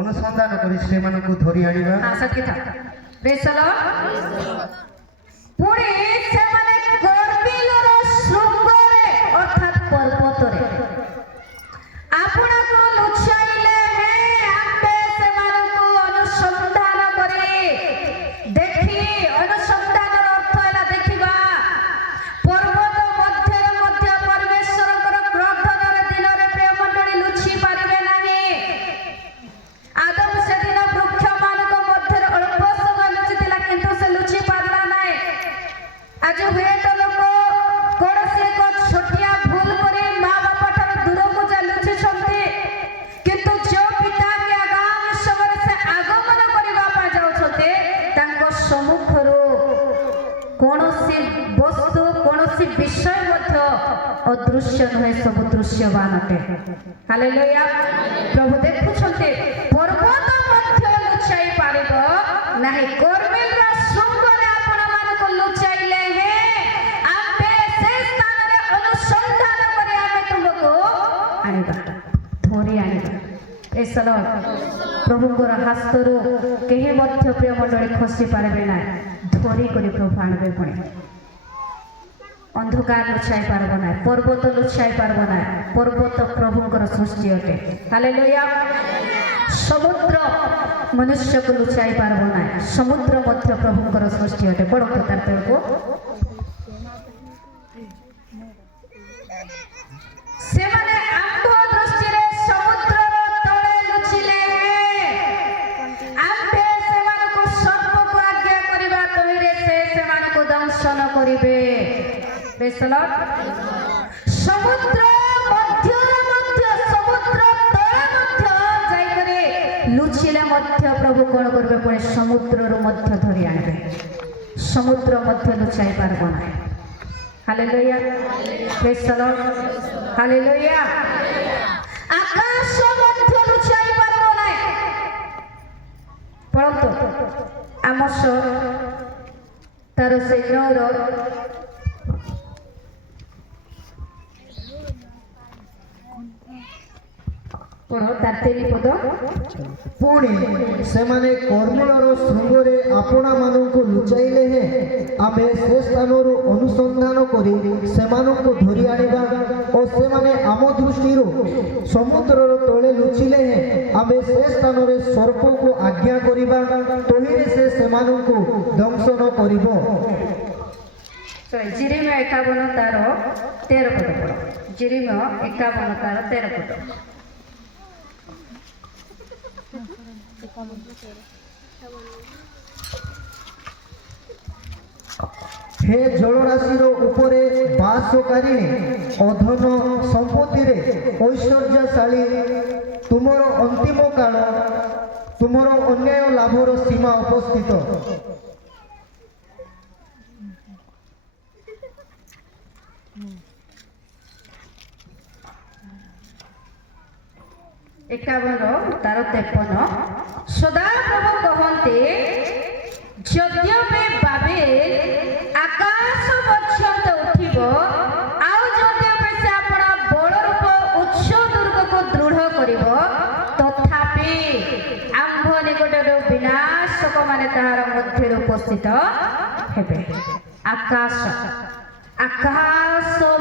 ଅନୁସନ୍ଧାନ କରି ସେମାନଙ୍କୁ ଧରି ଆଣିବା ସତ୍ୟତା ପ୍ରେସଲ ପୁଣି ସେମାନେ କର୍ମିଲର ଶୃଙ୍ଗରେ ଅର୍ଥାତ୍ ପର୍ବତରେ ଆପଣଙ୍କୁ ଲୁଚାଇଲେ ଆମ୍ଭେ ସେମାନଙ୍କୁ ଅନୁସନ୍ଧାନ କରି ଦେଖି ଅନୁସନ୍ଧାନର ଅର୍ଥ ହେଲା ଦେଖିବା ପର୍ବତ ମଧ୍ୟରେ ମଧ୍ୟ ପରମେଶ୍ୱରଙ୍କର କ୍ରୋଧନର ଦିନରେ ପ୍ରିୟ ମଣ୍ଡଳୀ ଲୁଚି ପାରିବେ ନାହିଁ ଆଦମ ସେଦିନ ବୃକ୍ଷମାନଙ୍କ ମଧ୍ୟରେ ଅଳ୍ପ ସମୟ ଲୁଚିଥିଲା କିନ୍ତୁ ସେ ଲୁଚି ପାରିଲା ନାହିଁ ଆଜି ହୁଏତ ଲୋକ କୌଣସି ଏକ ଛୋଟିଆ ଭୁଲ କରି ମା ବାପା ଠାରୁ ଦୂରକୁ ଯାଇ ଲୁଚିଛନ୍ତି କିନ୍ତୁ ଯେଉଁ ପିତା କି ଆଗାମୀ ସମୟରେ ସେ ଆଗମନ କରିବା ପାଇଁ ଯାଉଛନ୍ତି ତାଙ୍କ ସମ୍ମୁଖରୁ କୌଣସି ବସ୍ତୁ କୌଣସି ବିଷୟ ମଧ୍ୟ ଅଦୃଶ୍ୟ ନୁହେଁ ସବୁ ଦୃଶ୍ୟମାନ ଅଟେ ହାଲେଲୁୟା ପ୍ରଭୁ ଦେଖୁଛନ୍ତି ପର୍ବତ ମଧ୍ୟ ଲୁଚାଇ ପାରିବ ନାହିଁ କର୍ମିଲର ଶୃଙ୍ଗରେ ଆପଣମାନଙ୍କୁ ଲୁଚାଇଲେ ଆମ୍ଭେ ସେ ସ୍ଥାନରେ ଅନୁସନ୍ଧାନ କରି ଆମେ ତୁମକୁ ଆଣିବା ଧରି ଆଣିବା ପ୍ରଭୁଙ୍କର ହସ୍ତରୁ କେହି ମଧ୍ୟ ପ୍ରିୟ ମଣ୍ଡଳୀ ଖସି ପାରିବେ ନାହିଁ ଧରି କରି ପ୍ରଭୁ ଆଣିବେ ପୁଣି ଅନ୍ଧକାର ଲୁଚାଇ ପାରିବ ନାହିଁ ପର୍ବତ ଲୁଚାଇ ପାରିବ ନାହିଁ ପର୍ବତ ପ୍ରଭୁଙ୍କର ସୃଷ୍ଟି ଅଟେ ହାଲେଲୁୟା ସମୁଦ୍ର ମନୁଷ୍ୟକୁ ଲୁଚାଇ ପାରିବ ନାହିଁ ସମୁଦ୍ର ମଧ୍ୟ ପ୍ରଭୁଙ୍କର ସୃଷ୍ଟି ଅଟେ ବଡ଼ କଥା ତେଣୁ ସେମାନେ ଆମ୍ଭ ଦୃଷ୍ଟିରେ ସମୁଦ୍ରର ତଳେ ଲୁଚିଲେ ଆମ୍ଭେ ସେମାନଙ୍କୁ ସର୍ପକୁ ଆଜ୍ଞା କରିବା ତହିଁରେ ସେ ସେମାନଙ୍କୁ ଦଂଶନ କରିବେ ପ୍ରେଜ୍ ଦ ଲର୍ଡ। ସମୁଦ୍ର ମଧ୍ୟରେ ମଧ୍ୟ ସମୁଦ୍ର ତଳେ ମଧ୍ୟ ଯାଇକରି ଲୁଚିଲେ ମଧ୍ୟ ପ୍ରଭୁ କ'ଣ କରିବେ ପୁଣି ସମୁଦ୍ରରୁ ମଧ୍ୟ ଧରି ଆଣିବେ। ସମୁଦ୍ର ମଧ୍ୟ ଲୁଚାଇ ପାରିବ ନାହିଁ। ହାଲେଲୁୟା ପ୍ରେଜ୍ ଦ ଲର୍ଡ ହାଲେଲୁୟା। ଆକାଶ ମଧ୍ୟ ଲୁଚାଇ ପାରିବ ନାହିଁ। ପରନ୍ତୁ ଆମସ ତାର ସେ ନଅର ତାର 3 ପଦ ପୁଣି ସେମାନେ କର୍ମୂଳର ଶୃଙ୍ଗରେ ଆପଣାମାନଙ୍କୁ ଲୁଚାଇଲେ ହେଁ ଆମେ ସେ ସ୍ଥାନରୁ ଅନୁସନ୍ଧାନ କରି ସେମାନଙ୍କୁ ଧରି ଆଣିବା ଓ ସେମାନେ ଆମ ଦୃଷ୍ଟିରୁ ସମୁଦ୍ରର ତଳେ ଲୁଚିଲେ ହେଁ ଆମେ ସେ ସ୍ଥାନରେ ସର୍ପକୁ ଆଜ୍ଞା କରିବା, ତହିଁରେ ସେ ସେମାନଙ୍କୁ ଦଂଶନ କରିବ। ଜିରିମିୟ 51 ତାର 13 ପଦ ପଢ଼। ଜିରିମିୟ 51 ତାର 13 ପଦ। हे ଜଳରାଶିର ଉପରେ ବାସକାରିଣୀ ଅଧନ ସମ୍ପତ୍ତିରେ ଐଶ୍ୱର୍ଯ୍ୟଶାଳୀ, ତୁମର ଅନ୍ତିମ କାଳ, ତୁମର ଅନ୍ୟାୟ ଲାଭର ସୀମା ଉପସ୍ଥିତ। ଏକାବନ ତାର 53 ସଦାପ୍ରଭୁ କହନ୍ତି ଯଦ୍ୟପି ବାବେଲ ଆକାଶ ପର୍ଯ୍ୟନ୍ତ ଉଠିବ ଆଉ ଯଦ୍ୟପି ସେ ଆପଣା ବଳ ରୂପ ଉଚ୍ଚ ଦୁର୍ଗକୁ ଦୃଢ଼ କରିବ ତଥାପି ଆମ୍ଭ ନିକଟରୁ ବିନାଶକମାନେ ତାହାର ମଧ୍ୟରେ ଉପସ୍ଥିତ ହେବେ। ଆକାଶ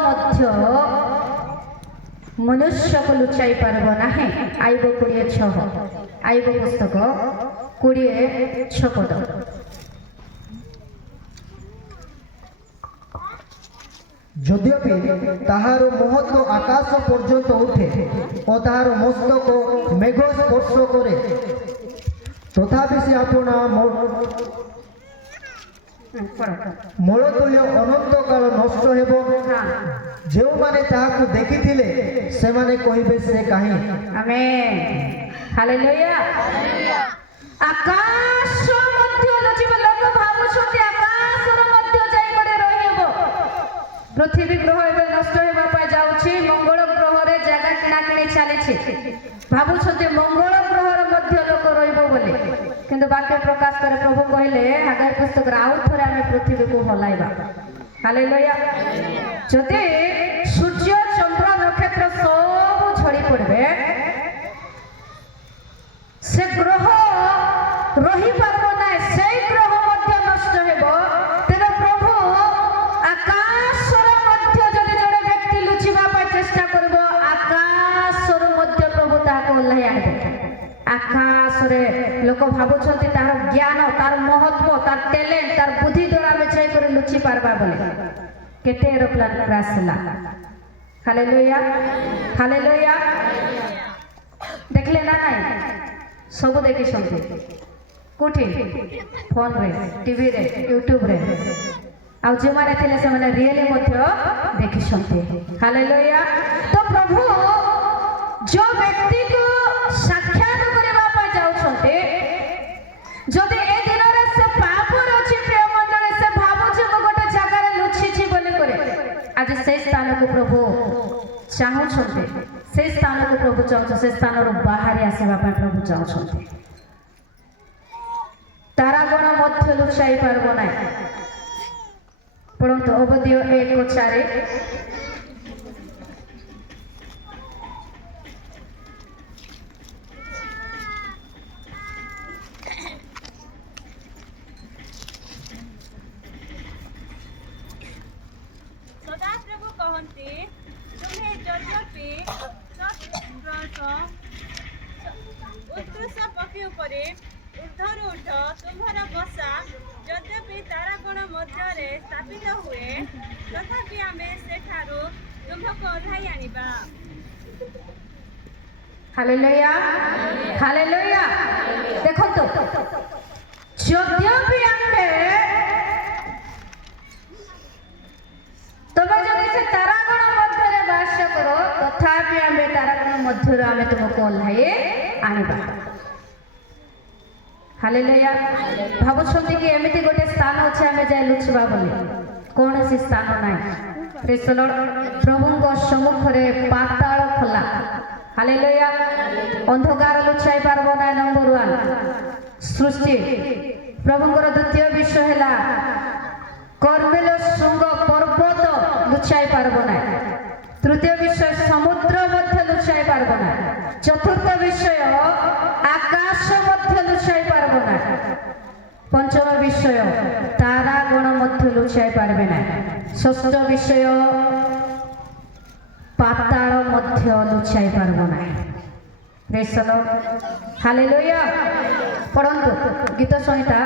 ମଧ୍ୟ ମନୁଷ୍ୟକୁ ଲୁଚାଇ ପାରିବ ନାହିଁ। ଆଇବ 26 ଆଇବ ପୁସ୍ତକ 26 ପଦ। ଯଦ୍ୟପି ତାହାର ମହତ୍ଵ ଆକାଶ ପର୍ଯ୍ୟନ୍ତ ଉଠେ ଓ ତାହାର ମସ୍ତକ ମେଘ ସ୍ପର୍ଶ କରେ, ତଥାପି ସେ ଆପଣା ମୂଳତୁଲ୍ୟ ଅନନ୍ତ କାଳ ନଷ୍ଟ ହେବ। ଯେଉଁମାନେ ତାହାକୁ ଦେଖିଥିଲେ ସେମାନେ କହିବେ ସେ କାହିଁ। ଆମେନ୍ ହାଲେଲୁୟା। ଆକାଶ ମଧ୍ୟ ଲୁଚିବ। ଲୋକ ଭାବୁଛନ୍ତି ଆକାଶର ମଧ୍ୟ ଯାଇକରି ରହିବ। ପୃଥିବୀ ଗ୍ରହ ଏବେ ନଷ୍ଟ ହେବା ପାଇଁ ଯାଉଛି। ମଙ୍ଗଳ ଗ୍ରହରେ ଜାଗା କିଣାକିଣି ଚାଲିଛି। ଭାବୁଛନ୍ତି ମଙ୍ଗଳ ଗ୍ରହରେ ମଧ୍ୟ ଲୋକ ରହିବ ବୋଲି, କିନ୍ତୁ ବାକ୍ୟ ପ୍ରକାଶ କରି ପ୍ରଭୁ କହିଲେ ହାଗାଇ ପୁସ୍ତକରେ ଆଉ ଥରେ ଆମେ ପୃଥିବୀକୁ ହଲାଇବା। ହାଲେଲୁୟା। ଯଦି ସୂର୍ଯ୍ୟ ଚନ୍ଦ୍ର ନକ୍ଷତ୍ର ସବୁ ଝଡ଼ି ପଡ଼ିବେ, ସେ ଗ୍ରହ ରହିପାରିବ ନାହିଁ, ସେଇ ଗ୍ରହ ମଧ୍ୟ ନଷ୍ଟ ହେବ। ତେବେ ପ୍ରଭୁ ଆକାଶରେ ମଧ୍ୟ ଯଦି ଜଣେ ବ୍ୟକ୍ତି ଲୁଚିବା ପାଇଁ ଚେଷ୍ଟା କରିବ, ଆକାଶରୁ ମଧ୍ୟ ପ୍ରଭୁ ତାହାକୁ ଓହ୍ଲାଇ ଆଣିବେ। ଆକାଶରେ ଲୋକ ଭାବୁଛନ୍ତି ତାର ଜ୍ଞାନ, ତାର ମହତ୍ଵ, ତାର ଟ୍ୟାଲେଣ୍ଟ, ତାର ବୁଦ୍ଧି ଦ୍ୱାରା ଆମେ ଯାଇକରି ଲୁଚି ପାରବା ବୋଲି। କେତେ ଏରୋପ୍ଲେନ୍ କ୍ରାସ୍ ହେଲା। Hallelujah hallelujah. ଦେଖିଲେ ନା ନାଇଁ? ସବୁ ଦେଖିଛନ୍ତି। କୋଉଠି? ଫୋନରେ, ଟିଭିରେ, ୟୁଟ୍ୟୁବରେ। ଆଉ ଯେଉଁମାନେ ଥିଲେ ସେମାନେ ରିଏଲି ମଧ୍ୟ ଦେଖିଛନ୍ତି। ହାଲେଲୁୟା। ତ ପ୍ରଭୁ ଯେଉଁ ବ୍ୟକ୍ତିକୁ ସାକ୍ଷାତ କରିବା ପାଇଁ ଯାଉଛନ୍ତି, ଯଦି ଏ ଦିନରେ ସେ ପାପରେ ଅଛି, ପ୍ରିୟ ମଣ୍ଡଳୀ, ସେ ଭାବୁଛି ମୁଁ ଗୋଟେ ଜାଗାରେ ଲୁଚିଛି ବୋଲି କରି, ଆଜି ସେଇ ସ୍ଥାନକୁ ପ୍ରଭୁ ଚାହୁଁଛନ୍ତି। ସେଇ ସ୍ଥାନକୁ ପ୍ରଭୁ ଚାହୁଁଛନ୍ତି। ସେ ସ୍ଥାନରୁ ବାହାରି ଆସିବା ପାଇଁ ପ୍ରଭୁ ଚାହୁଁଛନ୍ତି। ତାରାଗଣ ମଧ୍ୟ ଲୁଚାଇ ପାରିବ ନାହିଁ। ପଢ଼ନ୍ତୁ ଅବଦ୍ୟ 1:4। ସଦାପ୍ରଭୁ କହନ୍ତି ତୁମେ ଯଦ୍ୟପି ଉତ୍କୃଷ୍ଟ ପକ୍ଷୀ ଉପରେ ଊର୍ଦ୍ଧ୍ୱରୁ ଉଠ, ତୁମ୍ଭର ବସା ଯଦ୍ୟପି ତାରାଗଣ ମଧ୍ୟରେ ସ୍ଥାପିତ ହୁଏ, ତଥାପି ଆମେ ସେଠାରୁ ତୁମ୍ଭକୁ ଓହ୍ଲାଇ ଆଣିବା। Hallelujah hallelujah. ଦେଖନ୍ତୁ, ଯଦ୍ୟପି ଆମେ ତମେ ଯଦି ମଧ୍ୟରୁ ଆମେ ତୁମକୁ ଓହ୍ଲାଇ ଆଣିବା। ହାଲେଲୁୟା। ଭାବୁଛନ୍ତି କି ଏମିତି ଗୋଟେ ସ୍ଥାନ ଅଛି ଆମେ ଯାଇ ଲୁଚିବା ବୋଲି? କୌଣସି ସ୍ଥାନ ନାହିଁ। ପ୍ରେଜ୍ ଦ ଲର୍ଡ। ପ୍ରଭୁଙ୍କ ସମ୍ମୁଖରେ ପାତାଳ ଖୋଲା। ହାଲେଲୁୟା। ଅନ୍ଧକାର ଲୁଚାଇ ପାରିବ ନାହିଁ। ନମ୍ବର 1 ସୃଷ୍ଟି। ପ୍ରଭୁଙ୍କର ଦ୍ୱିତୀୟ ବିଷୟ ହେଲା କର୍ମେଲ ଶୃଙ୍ଗ ପର୍ବତ ଲୁଚାଇ ପାରିବ ନାହିଁ। ତୃତୀୟ ବିଷୟ ସମୁଦ୍ର ମଧ୍ୟ ଲୁଚାଇ ପାରିବ ନାହିଁ। ଚତୁର୍ଥ ବିଷୟ ଆକାଶ ମଧ୍ୟ ଲୁଚାଇ ପାରିବ ନାହିଁ। ପଞ୍ଚମ ବିଷୟ ତାରାଗଣ ମଧ୍ୟ ଲୁଚାଇ ପାରିବେ ନାହିଁ। ଷଷ୍ଠ ବିଷୟ ପାତାଳ ମଧ୍ୟ ଲୁଚାଇ ପାରିବ ନାହିଁ। ପ୍ରେଜ୍ ଦ ଲର୍ଡ। ହାଲେଲୁୟା। ପଢ଼ନ୍ତୁ ଗୀତ ସଂହିତା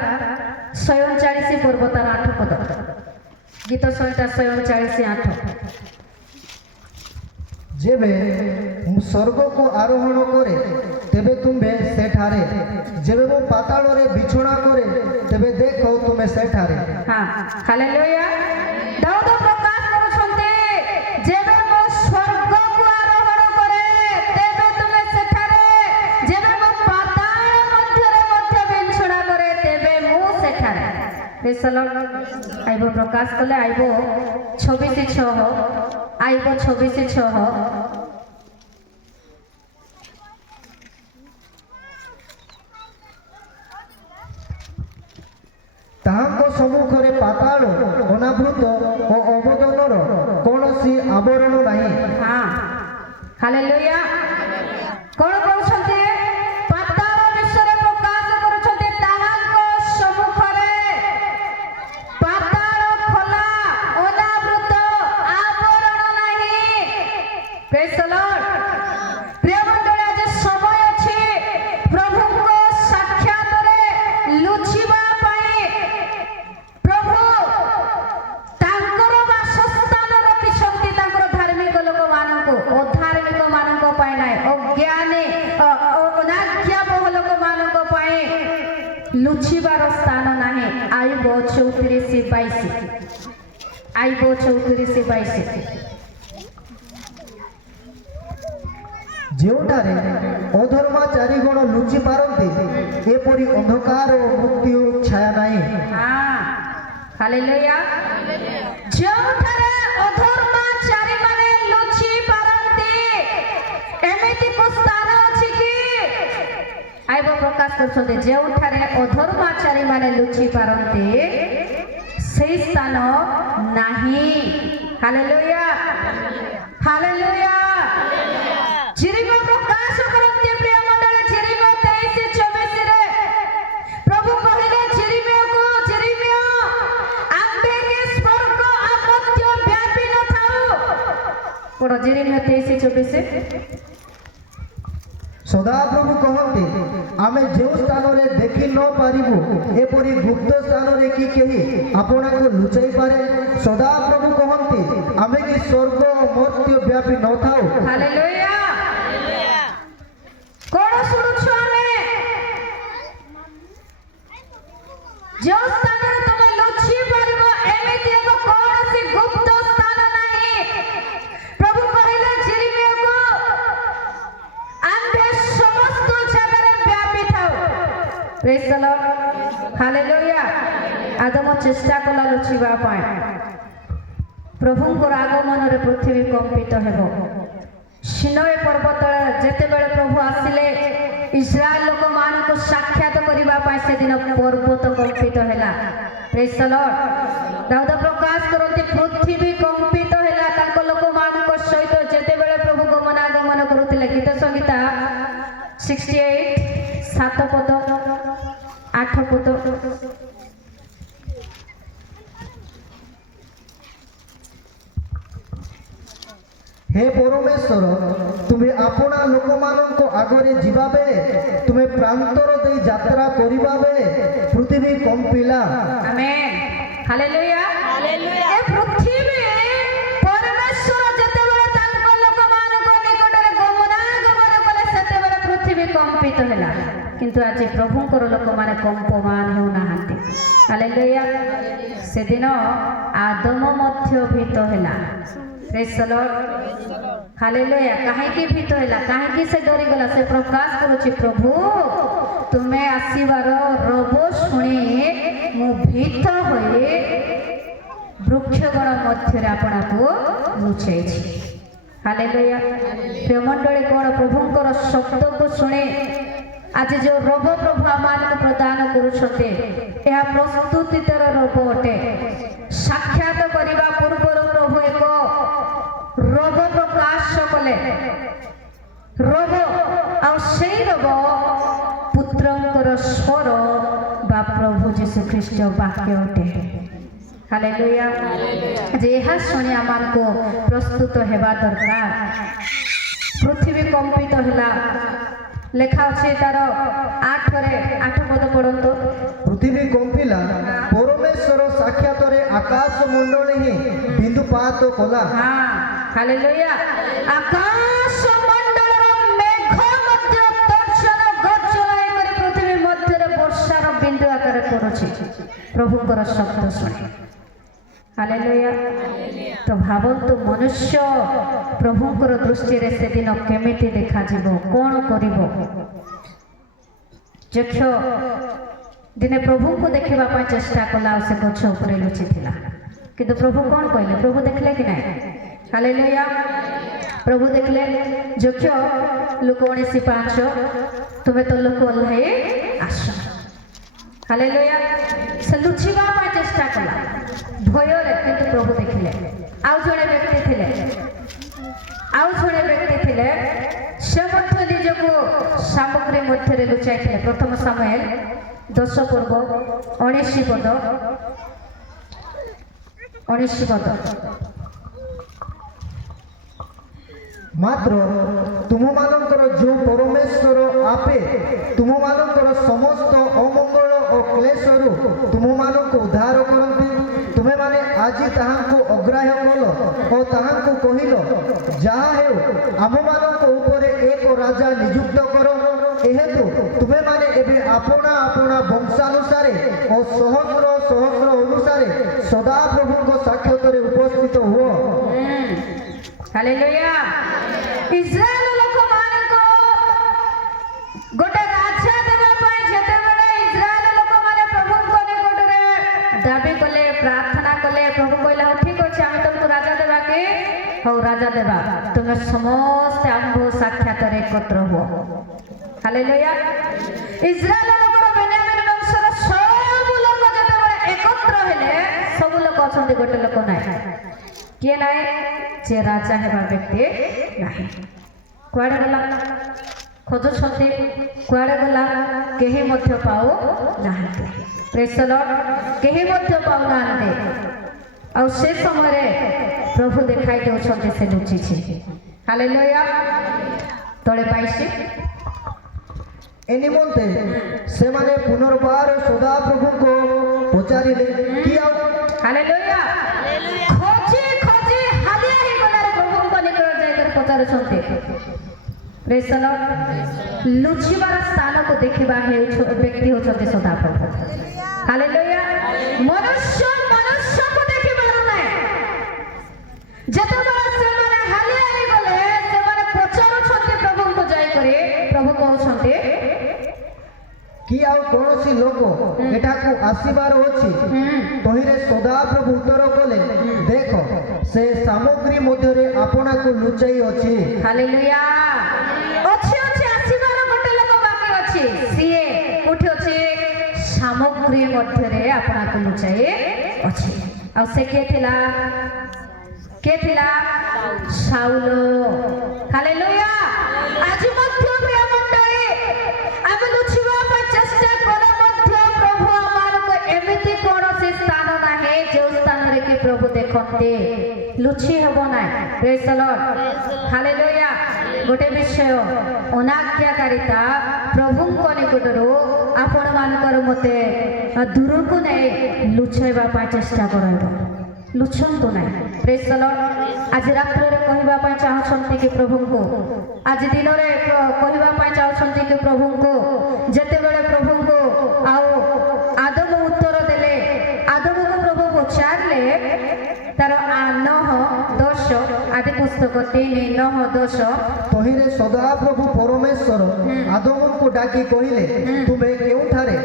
49 ପର୍ବ ତାର 8 ପଦ। ଗୀତ ସଂହିତା 49:8। ଯେବେ ମୁଁ ସ୍ୱର୍ଗକୁ ଆରୋହଣ କରେ ତେବେ ତୁମେ ସେଠାରେ, ଯେବେ ମୁଁ ପାତାଳରେ ବିଛଣା କରେ ତେବେ ଦେଖ ତୁମେ ସେଠାରେ। ହଁ ହାଲେଲୁୟା। ଦାଉଦ ପ୍ରକାଶ କରୁଛନ୍ତି ଯେବେ ମୁଁ ସ୍ୱର୍ଗକୁ ଆରୋହଣ କରେ ତେବେ ତୁମେ ସେଠାରେ, ଯେବେ ମୁଁ ପାତାଳ ମଧ୍ୟରେ ମଧ୍ୟ ବିଛଣା କରେ ତେବେ ମୁଁ ସେଠାରେ। ପ୍ରେଜ୍ ଦ ଲର୍ଡ। ଆଇବ ପ୍ରକାଶ କଲେ ଆଇବ 26:6। ଆଇବ 26:6। ତାହାଙ୍କ ସମ୍ମୁଖରେ ପାତାଳ ଅନାବୃତ ଓ ଅବଦାନର କୌଣସି ଆବରଣ ନାହିଁ। ହଁ ହାଲେଲୁୟା। କଣ କହୁଛନ୍ତି? ପାତାଳ ବିଷୟରେ ପ୍ରକାଶ କରୁଛନ୍ତି। ତାହାଙ୍କ ସମ୍ମୁଖରେ ପାତାଳ ଖୋଲା, ଅନାବୃତ, ଆବରଣ ନାହିଁ। ପ୍ରେଜ୍ ଦ ଲର୍ଡ। ପ୍ରିୟ ମଣ୍ଡଳୀ, ଆଜି ସମୟ ଅଛି ପ୍ରଭୁଙ୍କ ସାକ୍ଷାତରେ ଲୁଚିବା ପାଇଁ। ପ୍ରଭୁ ତାଙ୍କର ବାସସ୍ଥାନ ରଖିଛନ୍ତି ତାଙ୍କର ଧାର୍ମିକ ଲୋକମାନଙ୍କୁ, ଅଧାର୍ମିକ ମାନଙ୍କ ପାଇଁ ନାହିଁ, ଅଜ୍ଞାନୀ ଅନାଜ୍ଞାବହ ଲୋକମାନଙ୍କ ପାଇଁ ଲୁଚିବାର ସ୍ଥାନ ନାହିଁ। ଆଇବ 34:22। ଆଇବ 34:22। ଯେଉଁଠାରେ ଅଧର୍ମାଚାରୀଗଣ ଲୁଚି ପାରନ୍ତି ଏପରି ଅନ୍ଧକାର ଓ ମୃତ୍ୟୁ ଛାୟା ନାହିଁ। ହଁ ହାଲେଲୁୟା। ଯେଉଁଠାରେ ଅଧର୍ମାଚାରୀ ମାନେ ଲୁଚି ପାରନ୍ତି ଏମିତି କୋଉ ସ୍ଥାନ ଅଛି କି? ଆଇବ ପ୍ରକାଶ କରୁଛନ୍ତି ଯେଉଁଠାରେ ଅଧର୍ମାଚାରୀ ମାନେ ଲୁଚି ପାରନ୍ତି ସେହି ସ୍ଥାନ ନାହିଁ। ହାଲେଲୁୟା। ହାଲେଲୁୟା। ଜିରିମିୟ ପ୍ରକାଶ କରନ୍ତି ପ୍ରିୟ ମଣ୍ଡଳୀ। ଜିରିମିୟ 23:24 ପ୍ରଭୁ କହିଲେ ଜିରିମିୟକୁ, ଜିରିମିୟ ଆମ୍ଭେ କି ସ୍ୱର୍ଗ ଆମଧ୍ୟ ବ୍ୟାପି ନଥାଉ। ପଢ଼ ଜିରିମିୟ 23:24। ସଦାପ୍ରଭୁ କହନ୍ତି ଆମେ ଯେଉଁ ସ୍ଥାନରେ ଦେଖି ନ ପାରିବୁ ଏପରି ଗୁପ୍ତ ସ୍ଥାନରେ କି କେହି ଆପଣଙ୍କୁ ଲୁଚାଇ ପାରେ? ସଦାପ୍ରଭୁ କହନ୍ତି ଆମେ କି ସ୍ୱର୍ଗ ମର୍ତ୍ତ୍ୟ ବ୍ୟାପି ନଥାଉ। ହାଲେଲୁୟା। କଣ ଶୁଣୁଛୁ ଆମେ? ଯେଉଁ ସ୍ଥାନରେ ତମେ ଲୁଚି ପାରିବ ଏମିତି ଏକ କୌଣସି ଗୁପ୍ତ ସ୍ଥାନ ନାହିଁ। ପ୍ରଭୁ କହିଲେ ଜିରିମିୟକୁ ଆମ୍ଭେ ସମସ୍ତ ଜାଗାରେ ବ୍ୟାପି ଥାଉ। ପ୍ରେଜ୍ ଦ ଲର୍ଡ। ହାଲେଲୁୟା। ଆଦମ ଚେଷ୍ଟା କଲା ଲୁଚିବା ପାଇଁ। ପ୍ରଭୁଙ୍କର ଆଗମନରେ ପୃଥିବୀ କମ୍ପିତ ହେବ। ସିନୟ ପର୍ବତରେ ଯେତେବେଳେ ପ୍ରଭୁ ଆସିଲେ ଇସ୍ରାଏଲ ଲୋକମାନଙ୍କୁ ସାକ୍ଷାତ କରିବା ପାଇଁ ସେଦିନ ପର୍ବତ କମ୍ପିତ ହେଲା। ପ୍ରେଜ୍ ଦ ଲର୍ଡ। ଦାଉଦ ପ୍ରକାଶ କରନ୍ତି ପୃଥିବୀ କମ୍ପିତ ହେଲା ତାଙ୍କ ଲୋକମାନଙ୍କ ସହିତ ଯେତେବେଳେ ପ୍ରଭୁ ଗମନାଗମନ କରୁଥିଲେ। ଗୀତ ସଂହିତା 68 7 ପଦ 8 ପଦ। ହେ ପରମେଶ୍ୱର, ତୁମେ ଆପଣା ଲୋକମାନଙ୍କ ଆଗରେ ଯିବା ବେଳେ, ତୁମେ ପ୍ରାନ୍ତର ଦେଇ ଯାତ୍ରା କରିବା ବେଳେ ପୃଥିବୀ କମ୍ପିଲା। ଆମେନ୍। ହାଲେଲୁୟା। ଏ ପୃଥିବୀ ପରମେଶ୍ୱର ଯେତେବେଳେ ତାଙ୍କ ଲୋକମାନଙ୍କ ନିକଟରେ ଗମନାଗମନ କଲେ ସେତେବେଳେ ପୃଥିବୀ କମ୍ପିତ ହେଲା। କିନ୍ତୁ ଆଜି ପ୍ରଭୁଙ୍କର ଲୋକମାନେ କମ୍ପମାନ ହେଉନାହାନ୍ତି। ହାଲେଲୁୟା। ସେଦିନ ଆଦମ ମଧ୍ୟ ଭୀତ ହେଲା। ପ୍ରେଜ୍ ଦ ଲର୍ଡ। हालेलुया काहेकि भीत होला काहेकि से डरी गला से प्रकाश करूची प्रभु तुमे आसीबार रब शुणी मु भीत होई वृक्षगण मध्य आपण को लुचेछि हालेलुया प्रेमंडली कोण प्रभुंकर शब्द को शुणे आज जो रब प्रभु आमान प्रदान करुछते यह प्रस्तुतितर रब अटे साक्षात करने पूर्व प्रभु एक रब प्रकाश कले रब रब पुत्रंकर स्वर बा प्रभु जीशु ख्रीस्ट वाक्य अटे हालेलुया जे यह शुणी आमान को प्रस्तुत हेबा दरकार पृथ्वी कंपित होला लेखा अच्छे तार 8 पद पढ़त पृथ्वी कंपिला परमेश्वर साक्षात आकाश मंडल ही बिंदुपात कला हाँ हालेलुया आकाश मंडल मेघ मध्य दर्शन गर्जना करी पृथ्वी मध्य वर्षार बिंदु आकार करुछि प्रभुकर शब्द शुणी हालेलुया तो भावन्तु मनुष्य प्रभुंकर दृष्टि रे से दिन केमिति देखा जीवो कौन करिवो यक्ष दिने प्रभु को देखिबा पय चेष्टा कला से गछ ऊपर लुचि थिला किंतु प्रभु कौन कहले प्रभु देखले कि नहीं हालेलुया प्रभु देखले यक्ष लोक 19:5 तुमे तो लोक ओल्हे आस हालेलुया से लुचिबा पय चेष्टा कला भय रे किंतु प्रभु देखिले आउ जड़े व्यक्ति थिले से मध्य निजको सामग्री मध्य लुचाई थे प्रथम सामुएल 10 पर्व 19 पद मात्र तुम मानकर जो परमेश्वर आपे तुम मानकर समस्त अमंगल और क्लेशरु तुम मानक उद्धार करती तुम्हें माने आज ताहांको अग्राह्य कल और ताहांको कहिलो जहा हेउ आम मानक ऊपर एक राजा नियुक्त करो एहेतु तुम्हें माने एबे अपना अपना वंशानुसारे और सहस्र सहस्र अनुसारे सदा प्रभु को साक्षात उपस्थित हुओ हालेलुया इस्राएल लोक मानको गोटे राजा देबा पय जेते बेले इस्राएल लोक माने प्रभु को निकट रे दाबी कले प्रार्थना कले प्रभु कहला ठीक अछि हम तुमको राजा देबा के हो राजा देबा तुमे समस्त आम्भो साक्षात रे एकत्र हो हालेलुया इस्राएल लोकर बेन्यामीन वंशर सब लोक जेते बेले एकत्र हेले सब लोक अछंती गोटे लोक नाही किए नाए जे राजा हेबा व्यक्ति नाही कुआडे गला खोजुछंती कुआडे गला केही मध्य पाऊ नाहंती प्रेज द लॉर्ड केही मध्य पाऊ नाहंती और से समय रे प्रभु देखाई देउछंती से लुचि छी हालेलुया तळे पाइसी एनिमंते से माने पुनर्बार सदा प्रभु को पचारिले कि आउ हालेलुया खोजी खोजी हालिया ही गलार प्रभु को निकट जाकर पचारुछंती प्रेज द लॉर्ड लुचिबार स्थान को देखिबा हे व्यक्ति होछंती सदा प्रभु हालेलुया मनुष्य मनुष्य को देखिबार नै जतबा से माने हालिया ही गले से माने पचारुछंती प्रभु को जाय करे प्रभु कहउछंती कि आउ कोनोसी लोक एठाकू आसीबार अछि तहिरे सदा प्रभु उत्तर कले देखो से सामग्री मध्य रे आपना को लुचाई अछि हालेलुया अछि अछि आसीबार गोटे लोक बाकी अछि सीए कोठी अछि सामग्री मध्य रे आपना को लुचाई अछि आ से के थिला शाऊल हालेलुया आज मध्य प्रिय मंडळी आमे लुचिबा पय चेष्टा कर मध्य प्रभु आमार को एमिति कोनोसी स्थान नाही जे स्थान रे कि प्रभु देखते लुचि हबो ना प्रेज द लॉर्ड हालेलुया गोटे विषय अनाज्ञाकारिता प्रभु को निकटरो आपण मानकर मते दूर को नै लुचाइबा पय चेष्टा करबो लुचंतु ना प्रेज द लॉर्ड आज रात्र रे कहिबा पय चाहछंती कि प्रभु को आज दिन रे कहिबा पय चाहछंती कि प्रभु को जते बेले प्रभु को आओ आदम उत्तर देले आदम को प्रभु पचारले तार 9:10 आदि पुस्तक ପୁସ୍ତକ 3:9-10 ତହିଁରେ ସଦାପ୍ରଭୁ ପରମେଶ୍ୱର ଆଦମଙ୍କୁ ଡାକି କହିଲେ ତୁମେ କେଉଁଠାରେ?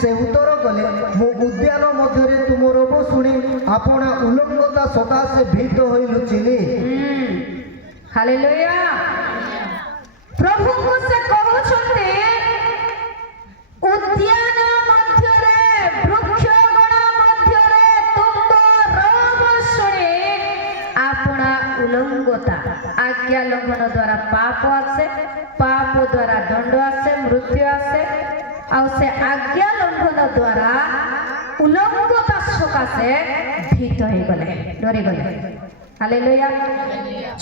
ସେ ଉତ୍ତର କଲେ ମୁଁ ଉଦ୍ୟାନ ମଧ୍ୟରେ ତୁମ ରୋଗ ଶୁଣି ଆପଣା ଉଲଙ୍ଗତା ସକାଶେ ଭୀତ ହୋଇ ଲୁଚିଲି। ହାଲେଲୁୟା। ପ୍ରଭୁଙ୍କୁ ସେ କହୁଛନ୍ତି ଉଦ୍ୟାନ ମଧ୍ୟରେ ବୃକ୍ଷଗଣ ମଧ୍ୟରେ ତୁମ ରୋଗ ଶୁଣି ଆପଣା ଉଲଙ୍ଗତା। ଆଜ୍ଞା ଲଙ୍ଘନ ଦ୍ୱାରା ପାପ ଆସେ, ପାପ ଦ୍ୱାରା ଦଣ୍ଡ ଆସେ, ମୃତ୍ୟୁ ଆସେ। ଆଉ ସେ ଆଜ୍ଞା ଲଙ୍ଘନ ଦ୍ୱାରା ଉଲଙ୍ଗତା ସକାଶେ ଭୀତ ହେଇଗଲେ, ଡରିଗଲେ। ହାଲେଲୁୟା।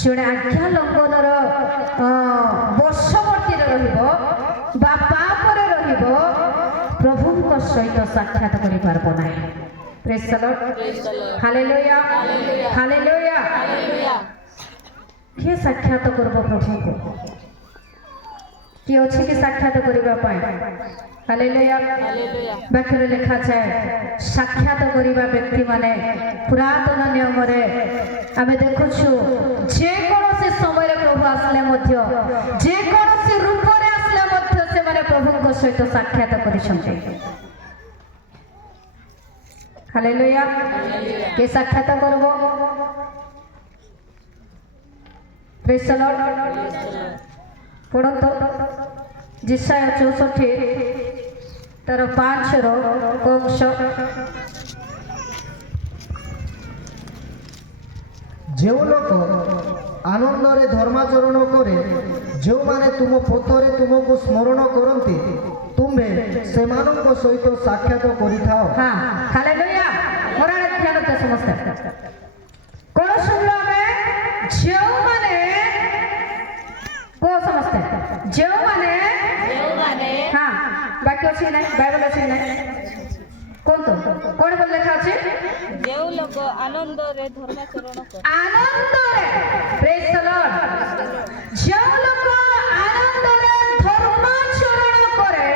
ଜଣେ ଆଜ୍ଞା ଲଙ୍ଘନର ବର୍ଷବର୍ତ୍ତୀରେ ରହିବ ବା ପାପରେ ରହିବ, ପ୍ରଭୁଙ୍କ ସହିତ ସାକ୍ଷାତ କରିପାରିବ ନାହିଁ। ପ୍ରେଜ୍ ଦ ଲର୍ଡ। Hallelujah, hallelujah. କିଏ ସାକ୍ଷାତ କରିବ ପ୍ରଭୁଙ୍କୁ? କିଏ ଅଛି କି ସାକ୍ଷାତ କରିବା ପାଇଁ? ହାଲେଲୁୟା। ବାକ୍ୟରେ ଲେଖାଯାଏ ସାକ୍ଷାତ କରିବା ବ୍ୟକ୍ତିମାନେ ପୁରାତନ ନିୟମରେ ଆମେ ଦେଖୁଛୁ ଯେକୌଣସି ସମୟରେ ପ୍ରଭୁ ଆସିଲେ ମଧ୍ୟ, ଯେକୌଣସି ରୂପରେ ଆସିଲେ ମଧ୍ୟ ସେମାନେ ପ୍ରଭୁଙ୍କ ସହିତ ସାକ୍ଷାତ କରିଛନ୍ତି। ହାଲେଲୁୟା। କିଏ ସାକ୍ଷାତ କରିବ? ପ୍ରେଜ୍ ଦ ଲର୍ଡ। ପଢ଼ନ୍ତୁ ଯେଶାୟା 64 ତାର 5ର ଅଂଶ। ଯେଉଁ ଲୋକ ଆନନ୍ଦରେ ଧର୍ମାଚରଣ କରେ, ଯେଉଁମାନେ ତୁମ ପଥରେ ତୁମକୁ ସ୍ମରଣ କରନ୍ତି, ତୁମେ ସେମାନଙ୍କ ସହିତ ସାକ୍ଷାତ କରିଥାଅ। ହଁ, ହାଲେଲୁୟା। ମୋର ଆଡ଼େ ଧ୍ୟାନ ଦିଅ ସମସ୍ତେ। କଣ ଶୁଣିଲୁ ଆମେ? ଯେଉଁମାନେ, କୁହ ସମସ୍ତେ, ଯେଉଁମାନେ, ହଁ ବାକ୍ୟ ଅଛି କି ନାହିଁ? ବାଇବଲ ଅଛି କି ନାହିଁ? କୁହନ୍ତୁ କଣ ବୋଲି ଲେଖା ଅଛି? ଯେଉଁ ଲୋକ ଆନନ୍ଦରେ ଧର୍ମାଚରଣ କରେ। ଆନନ୍ଦରେ, ପ୍ରେଜ୍ ଦ ଲର୍ଡ। ଯେଉଁ ଲୋକ ଆନନ୍ଦରେ ଧର୍ମାଚରଣ କରେ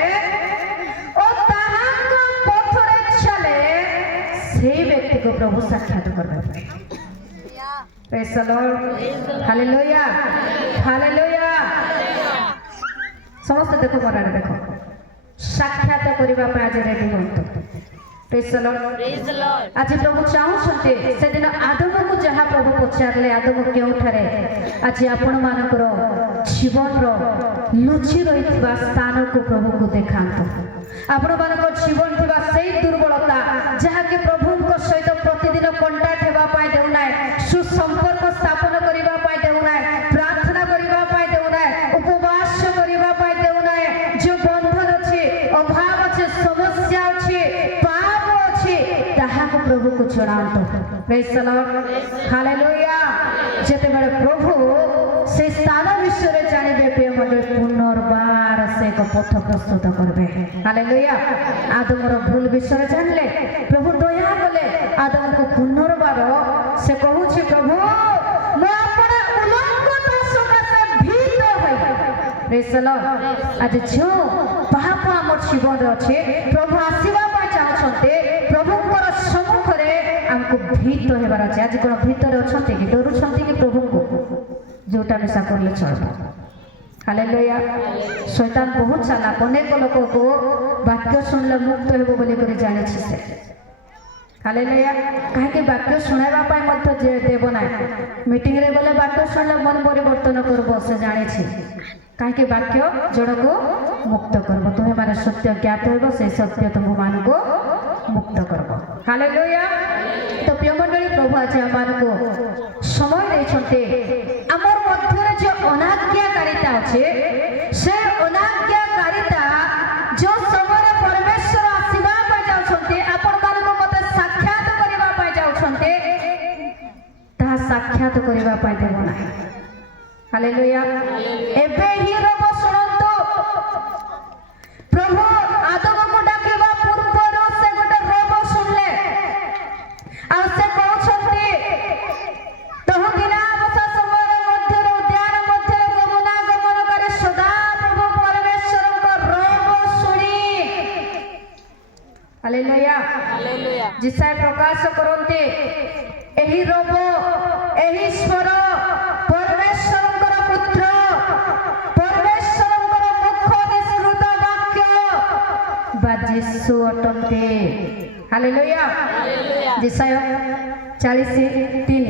ଓ ତାହାଙ୍କ ପଥରେ ଚାଲେ, সেই ব্যক্তিকে প্রভু সাক্ষাৎ করবে। প্রেজ দ লর্ড। Hallelujah, hallelujah. ସମସ୍ତେ ଦେଖ ପରାରେ ଦେଖ, ସାକ୍ଷାତ କରିବା ପାଇଁ ଆଜି ରେଡି ହୁଅନ୍ତୁ। ପ୍ରେଜ୍ ଦ ଲର୍ଡ। ଆଜି ପ୍ରଭୁ ଚାହୁଁଛନ୍ତି, ସେଦିନ ଆଦମକୁ ଯାହା ପ୍ରଭୁ ପଚାରିଲେ ଆଦମ କେଉଁଠାରେ, ଆଜି ଆପଣମାନଙ୍କର ଜୀବନର ଲୁଚି ରହିଥିବା ସ୍ଥାନକୁ ପ୍ରଭୁଙ୍କୁ ଦେଖାନ୍ତୁ। ଆପଣମାନଙ୍କ ଜୀବନ ଥିବା ସେଇ ଦୁର୍ବଳତା ଯାହାକି ପ୍ରଭୁଙ୍କ ସହିତ ପ୍ରତିଦିନ କଣ୍ଟାକ୍ଟ ହେବା ପାଇଁ ଦେଉନାହିଁ, ସୁସମ୍ପର୍କ ସ୍ଥାପନ କରିବା ପାଇଁ ଦେଉନାହିଁ, ପ୍ରାର୍ଥନା କରିବା ପାଇଁ ଦେଉନାହିଁ, ଉପବାସ କରିବା ପାଇଁ ଦେଉନାହିଁ, ଯୋଉ ବନ୍ଧନ ଅଛି, ଅଭାବ ଅଛି, ସମସ୍ୟା ଅଛି, ପାପ ଅଛି, ତାହାକୁ ପ୍ରଭୁକୁ ଜଣାନ୍ତୁ। ପ୍ରେଜ୍ ଦ ଲର୍ଡ। ହାଲେଲୁୟା। ଯେତେବେଳେ ପ୍ରଭୁ ସେ ସ୍ଥାନ ବିଷୟରେ ଜାଣିବେ, ପ୍ରିୟ ମଣ୍ଡଳୀ, ପୁନର୍ବାର ସେ ଏକ ପଥ ପ୍ରସ୍ତୁତ କରିବେ। ହାଲେଲୁୟା। ଆଦମର ଭୁଲ ବିଷୟରେ ଜାଣିଲେ ପ୍ରଭୁ ଦୟା କଲେ ଆଦମକୁ ପୁନର୍ବାର। ସେ କହୁଛି, ପ୍ରଭୁ ମୁଁ ଆପଣ ଉଲଙ୍ଗତା ସକାଶେ ଭୀତ ହୋଇ। ପ୍ରେଜ୍ ଦ ଲର୍ଡ। ଆଜି ଯେଉଁ ପାପ ଆମ ଜୀବନରେ ଅଛି, ପ୍ରଭୁ ଆସିବା ପାଇଁ ଚାହୁଁଛନ୍ତି, ପ୍ରଭୁଙ୍କର ସମ୍ମୁଖରେ ଆମକୁ ଭୀତ ହେବାର ଅଛି। ଆଜି କ'ଣ ଭିତରେ ଅଛନ୍ତି କି? ଡରୁଛନ୍ତି କି ପ୍ରଭୁଙ୍କୁ? ଯୋଉଟା ମିଶା କରିଲେ ଚଳିବ। ହାଲେଲୁୟା। ଶୈତାନ ବହୁତ ଚାଲାକ। ଅନେକ ଲୋକକୁ ବାକ୍ୟ ଶୁଣିଲେ ମୁକ୍ତ ହେବ ବୋଲି କରି ଜାଣିଛି ସେ। ହାଲେଲୁୟା। କାହିଁକି ବାକ୍ୟ ଶୁଣାଇବା ପାଇଁ ମଧ୍ୟ ଦେବ ନାହିଁ। ମିଟିଂରେ ଗଲେ ବାକ୍ୟ ଶୁଣିଲେ ମନ ପରିବର୍ତ୍ତନ କରିବ, ସେ ଜାଣିଛି। କାହିଁକି? ବାକ୍ୟ ଜଣକୁ ମୁକ୍ତ କରିବ। ତୁମେମାନେ ସତ୍ୟ ଜ୍ଞାତ ହେବ, ସେଇ ସତ୍ୟ ତୁମମାନଙ୍କୁ ମୁକ୍ତ କରିବ। ହାଲେଲୁୟା। ତ ପ୍ରିୟ ମଣ୍ଡଳୀ, ପ୍ରଭୁ ଆଜି ଆମମାନଙ୍କୁ ସମୟ ଦେଇଛନ୍ତି। ଆମର ମଧ୍ୟରେ যে অনাজ্ঞাকারিতা আছে, সে অনাজ্ঞাকারিতা যে সময়ে পরমেশ্বর আসিবা পাই যাউଛନ୍ତି, ଆପଣମାନଙ୍କୁ ମତେ ସାକ୍ଷାତ କରିବା ପାଇଁ ଯାଉଛନ୍ତି, ତାହା ସାକ୍ଷାତ କରିବା ପାଇଁ ଦେବ ନାହିଁ। ହାଲେଲୁୟା। ଏବେ ହିଁ ରବ ଶୁଣନ୍ତୁ, ପ୍ରଭୁ ଆଦମକୁ ଡାକିବା ପୂର୍ବରୁ ସେ ଗୋଟେ ରବ ଶୁଣିଲେ। ଆଉ ସେ କହୁଛନ୍ତି, ତହକିନା ବସା ସମୟରେ ମଧ୍ୟରେ ଉଦ୍ୟାନ ମଧ୍ୟରେ ଗମନାଗମନକାରୀ ସଦା ପ୍ରଭୁ ପରମେଶ୍ୱରଙ୍କ ରବ ଶୁଣି। ହାଲେଲୁୟା। ଯିଶାୟା ପ୍ରକାଶ କରନ୍ତି, ଏହି ରବ, ଏହି ସ୍ୱର ଯୀଶୁ ଅଟନ୍ତି। ହାଲେଲୁୟା। ଯେଶାୟା 40:3।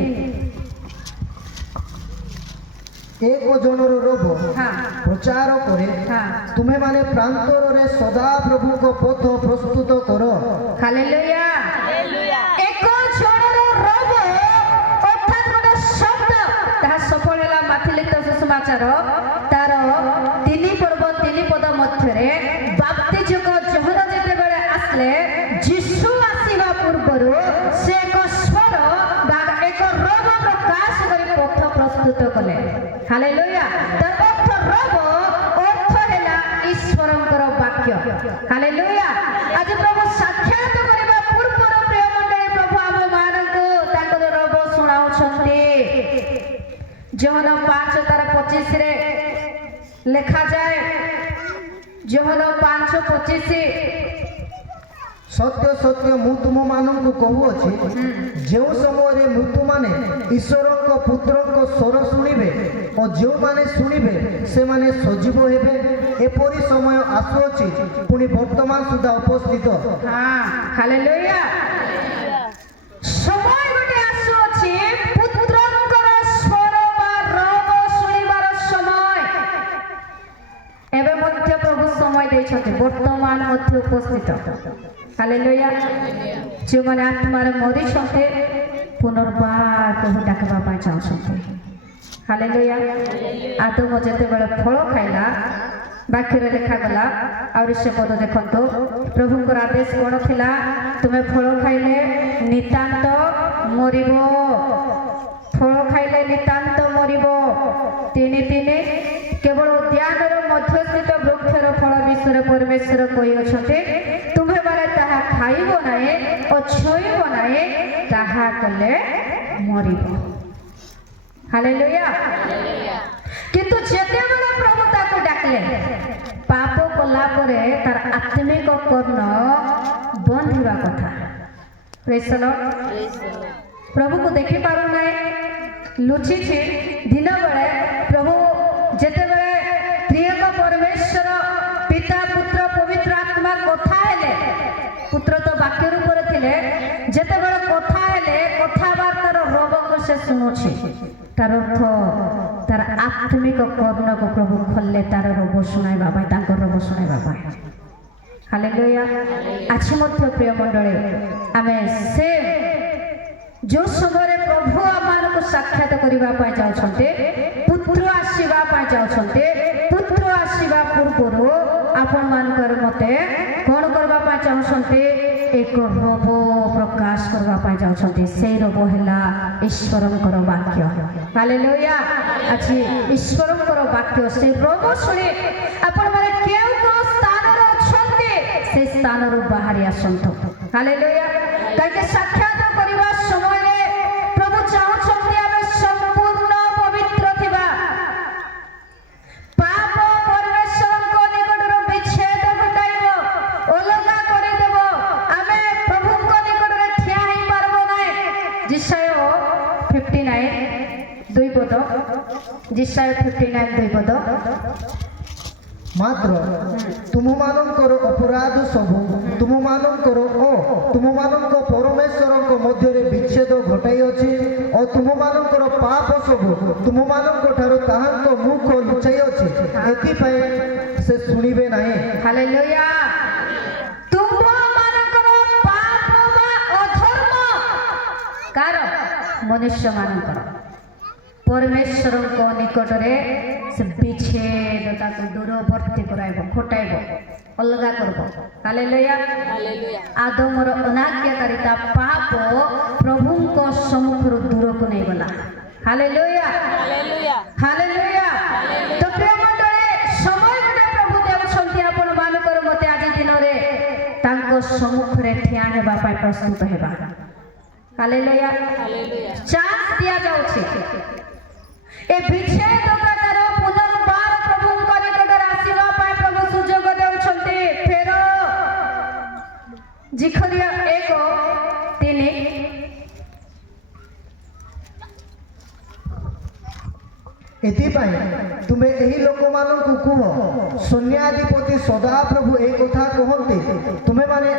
ଏକ ଜଣର ରୋଗ ହଁ ପ୍ରଚାର କରେ, ହଁ ତୁମେମାନେ ପ୍ରାନ୍ତରରେ ସଦା ପ୍ରଭୁଙ୍କ ପଥ ପ୍ରସ୍ତୁତ କର। ହାଲେଲୁୟା। ଏକ ଜଣର ରୋଗ ଅର୍ଥାତ୍ ଗୋଟେ ଶବ୍ଦ ତାହା ସଫଳ ହେଲା ମାଥିଲିତ ସୁସମାଚାର ତାର 3 ପର୍ବ 3 ପଦ ମଧ୍ୟରେ ବାପ୍ତିଜକ ଯୋହନ ଯେତେବେଳେ ଆସିଲେ ଯୀଶୁ ଆସିବା ପୂର୍ବରୁ ସେ ଏକ ସ୍ୱର ବା ଏକ ରୋଗ ପ୍ରକାଶ କରି ପଥ ପ୍ରସ୍ତୁତ କଲେ। ହାଲେଲୁୟା। ତାର ଅର୍ଥ ରୋଗ ଅର୍ଥ ହେଲା ଈଶ୍ୱରଙ୍କର ବାକ୍ୟ। ହାଲେଲୁୟା। ଆଜି ପ୍ରଭୁ ସାକ୍ଷାତ କରିବା ପୂର୍ବରୁ ପ୍ରିୟ ମଣ୍ଡଳୀ ପ୍ରଭୁ ଆମମାନଙ୍କୁ ତାଙ୍କର ରୋଗ ଶୁଣାଉଛନ୍ତି। ଯୋହନ 5:25 ଲେଖାଯାଏ। ଯୋହନ 5:25 ସତ୍ୟ ସତ୍ୟ ମୁଁ ତୁମମାନଙ୍କୁ କହୁଅଛି, ଯେଉଁ ସମୟରେ ମୃତ୍ୟୁମାନେ ଈଶ୍ୱରଙ୍କ ପୁତ୍ରଙ୍କ ସ୍ୱର ଶୁଣିବେ ଓ ଯେଉଁମାନେ ଶୁଣିବେ ସେମାନେ ସଜୀବ ହେବେ, ଏପରି ସମୟ ଆସୁଅଛି, ପୁଣି ବର୍ତ୍ତମାନ ସୁଦ୍ଧା ଉପସ୍ଥିତ। ହାଲେଲୁୟା। ସମୟ ଗୋଟେ ଆସୁଅଛି ପୁତ୍ରଙ୍କର ସ୍ୱର ବା ରୋଗ ଶୁଣିବାର ସମୟ। ଏବେ ମଧ୍ୟ ପ୍ରଭୁ ସମୟ ଦେଇଛନ୍ତି, ବର୍ତ୍ତମାନ ମଧ୍ୟ ଉପସ୍ଥିତ। ହାଲେଲୁୟା। ଯେଉଁମାନେ ଆତ୍ମାରେ ମରିଛନ୍ତି ପୁନର୍ବାର ପ୍ରଭୁ ଡାକିବା ପାଇଁ ଚାହୁଁଛନ୍ତି। ହାଲେଲୁୟା। ଆଦମ ଯେତେବେଳେ ଫଳ ଖାଇଲା ବାକ୍ୟରେ ଲେଖାଗଲା, ଆହୁରି ସେ ପଦ ଦେଖନ୍ତୁ, ପ୍ରଭୁଙ୍କର ଆଦେଶ କ'ଣ ଥିଲା? ତୁମେ ଫଳ ଖାଇଲେ ନିତାନ୍ତ ମରିବ। ଫଳ ଖାଇଲେ ନିତାନ୍ତ ମରିବ। 3:3 କେବଳ ଉଦ୍ୟାନର ମଧ୍ୟସ୍ଥିତ ବୃକ୍ଷର ଫଳ ବିଷୟରେ ପରମେଶ୍ୱର କହିଅଛନ୍ତି, ତୁମ୍ଭେମାନେ ତାହା ଖାଇବ ନାହିଁ ଓ ଛୁଇଁବ ନାହିଁ, ତାହା କଲେ ମରିବ। ହାଲେଲୁୟା। କିନ୍ତୁ ଯେତେବେଳେ ପ୍ରଭୁ ତାକୁ ଡାକିଲେ, ପାପ କଲା ପରେ ତାର ଆତ୍ମିକ କର୍ଣ୍ଣ ବନ୍ଦ ହେବା କଥା। ପ୍ରେଜ୍ ଦ ଲର୍ଡ। ପ୍ରଭୁକୁ ଦେଖିପାରୁନାହିଁ, ଲୁଚିଛି। ଦିନ ବେଳେ ପ୍ରଭୁ ଯେତେବେଳେ ତ୍ରିଏକ ପରମେଶ୍ୱର ପିତା ପୁତ୍ର ପବିତ୍ର ଆତ୍ମା କଥା ହେଲେ, ପୁତ୍ର ତ ବାକ୍ୟ ରୂପରେ ଥିଲେ, ଯେତେବେଳେ କଥା ହେଲେ କଥାବାର୍ତ୍ତାର ରୋଗକୁ ସେ ଶୁଣୁଛି। ତାର ଅର୍ଥ ତାର ଆତ୍ମିକ କର୍ଣ୍ଣକୁ ପ୍ରଭୁ ଖୋଲିଲେ ତାର ରୋଗ ଶୁଣାଇବା ପାଇଁ, ତାଙ୍କ ରୋଗ ଶୁଣାଇବା ପାଇଁ। ହାଲେଲୁୟା। ଆଜି ମଧ୍ୟ ପ୍ରିୟ ମଣ୍ଡଳୀ ଆମେ ସେ ଯେଉଁ ସମୟରେ ପ୍ରଭୁ ଆମମାନଙ୍କୁ ସାକ୍ଷାତ କରିବା ପାଇଁ ଯାଉଛନ୍ତି, ପୁତ୍ର ଆସିବା ପାଇଁ ଯାଉଛନ୍ତି, ପୁତ୍ର ଆସିବା ପୂର୍ବରୁ ଆପଣମାନଙ୍କର ମତେ କ'ଣ କରିବା ପାଇଁ ଚାହୁଁଛନ୍ତି? ଏକ ରୋଗ ପ୍ରକାଶ କରିବା ପାଇଁ ଯାଉଛନ୍ତି। ସେଇ ରୋଗ ହେଲା ଈଶ୍ୱରଙ୍କର ବାକ୍ୟ। ହାଲେଲୁୟା। ଆଜି ଈଶ୍ୱରଙ୍କର ବାକ୍ୟ, ସେ ରୋଗ ଶୁଣି ଆପଣମାନେ କେଉଁ କେଉଁ ସ୍ଥାନରେ ଅଛନ୍ତି ସେ ସ୍ଥାନରୁ ବାହାରି ଆସନ୍ତୁ। ହାଲେଲୁୟା। କାହିଁକି ସାକ୍ଷାତ କରିବା ସମୟରେ ପ୍ରଭୁ ଚାହୁଁଛନ୍ତି ଆମେ ସମ୍ପୂର୍ଣ୍ଣ ପବିତ୍ର ଥିବା। ପାପ ପରମେଶ୍ୱରଙ୍କ ନିକଟରୁ ବିଚ୍ଛେଦ ଘଟାଇବ, ଅଲଗା କରିଦେବ। ଆମେ ପ୍ରଭୁଙ୍କ ନିକଟରେ ଠିଆ ହେଇପାରିବ ନାହିଁ। ଯେଶାୟା 59:2 ପଦ। ଯେଶାୟା 59:2 ପଦ। ମାତ୍ର ତୁମମାନଙ୍କର ଅପରାଧ ସବୁ ତୁମମାନଙ୍କର ଓ ତୁମମାନଙ୍କ ପରମେଶ୍ୱରଙ୍କ ମଧ୍ୟରେ ବିଚ୍ଛେଦ ଘଟାଇଅଛି ଓ ତୁମମାନଙ୍କର ପାପ ସବୁ ତୁମମାନଙ୍କ ଠାରୁ ତାହାଙ୍କ ମୁଖ ଲୁଚାଇଅଛି, ଏଥିପାଇଁ ସେ ଶୁଣିବେ ନାହିଁ। ହାଲେଲୁୟା। ତୁମମାନଙ୍କର ପାପ ବା ଅଧର୍ମ କାର? ମନୁଷ୍ୟମାନଙ୍କର। ପରମେଶ୍ୱରଙ୍କ ନିକଟରେ ସେ ବିଚ୍ଛେଦତାକୁ ଦୂରବର୍ତ୍ତୀ କରାଇବ, ଘଟାଇବ, ଅଲଗା କରିବ। ହାଲେଲୁୟା। ଆଦମର ଅନାଜ୍ଞାକାରିତା ପାପ ପ୍ରଭୁଙ୍କ ସମ୍ମୁଖରୁ ଦୂରକୁ ନେଇଗଲା। ହାଲେଲୁୟା। ହାଲେଲୁୟା। ତ ପ୍ରିୟ ମଣ୍ଡଳୀ, ସମୟ ଗୋଟେ ପ୍ରଭୁ ଦେଉଛନ୍ତି ଆପଣମାନଙ୍କର ମତେ ଆଜି ଦିନରେ ତାଙ୍କ ସମ୍ମୁଖରେ ଠିଆ ହେବା ପାଇଁ ପ୍ରସ୍ତୁତ ହେବା। ହାଲେଲୁୟା। ଚାନ୍ସ ଦିଆଯାଉଛି। ଏ ବିଚ୍ଛେଦତାର ପୁନର୍ବାର ପ୍ରଭୁଙ୍କ ନିକଟରେ ଆସିବା ପାଇଁ ପ୍ରଭୁ ସୁଯୋଗ ଦେଉଛନ୍ତି। ଫେର। ଜିଖରିଆ 1:3। ଏଥିପାଇଁ ତୁମେ ଏହି ଲୋକମାନଙ୍କୁ କୁହ, ସୈନ୍ୟାଧିପତି ସଦାପ୍ରଭୁ ଏ କଥା କହନ୍ତି, ତୁମେମାନେ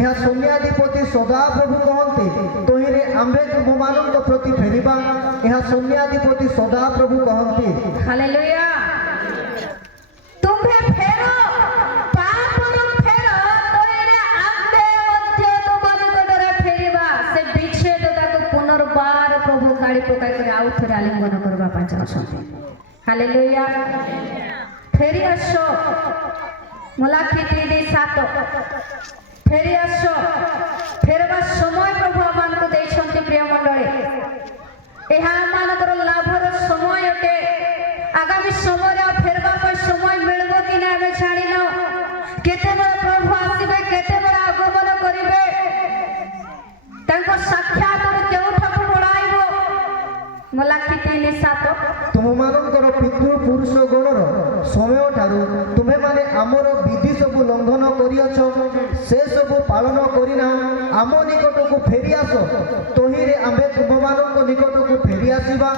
ଏହା ସୈନ୍ୟାଧିପତି ସଦାପ୍ରଭୁ କହନ୍ତି ତହିଁରେ ଆମ୍ଭେ ତୁମମାନଙ୍କ ପ୍ରତି ଫେରିବା ଏହା ସୈନ୍ୟାଧିପତି ସଦାପ୍ରଭୁ କହନ୍ତି। हालेलुया तुम्हें फेरो पापରୁ ଫେର ତହିଁରେ ଆମ୍ଭେ ମଧ୍ୟ ତୁମମାନଙ୍କଠାରେ ଫେରିବା ସେ ବିଚ୍ଛେଦତାକୁ ପୁନର୍ବାର ପ୍ରଭୁ କାଢି ପକାଇ କରି ଆଉ ଥରେ ଆଲିଙ୍ଗନ କରିବା ପାଇଁ ଚାହୁଁଛନ୍ତି। ହାଲେଲୁୟା ଫେରି ଆସ ମଲାଖି 3:7 ଫେରି ଆସ ଫେରବା ସମୟ ପ୍ରଭୁ ଆମମାନଙ୍କୁ ଦେଇଛନ୍ତି ପ୍ରିୟ ମଣ୍ଡଳୀ ଏହା ଆମମାନଙ୍କର ଲାଭର ସମୟ ଅଟେ ଆଗାମୀ ସମୟରେ ଫେରବା ପାଇଁ ସମୟ ମିଳିବ କି ନା ଆମେ ଜାଣିନାହୁଁ କେତେବେଳେ ପ୍ରଭୁ ଆସିବେ କେତେବେଳେ ଆଗମନ କରିବେ ତାଙ୍କ ସାକ୍ଷାତରୁ କେଉଁଠାକୁ ବଢ଼ାଇବ ମଲାଖି 3:7 ତୁମମାନଙ୍କର ପିତୃପୁରୁଷ ଗଣର ସମୟଠାରୁ ତୁମେମାନେ ଆମର ବିଧି ସବୁ ଲଙ୍ଘନ କରିଅଛ ସେ ସବୁ ପାଳନ କରିନାହ ଆମ ନିକଟକୁ ଫେରିଆସ ତହିଁରେ ଆମ୍ଭେ ତୁମମାନଙ୍କ ନିକଟକୁ ଫେରିଆସିବା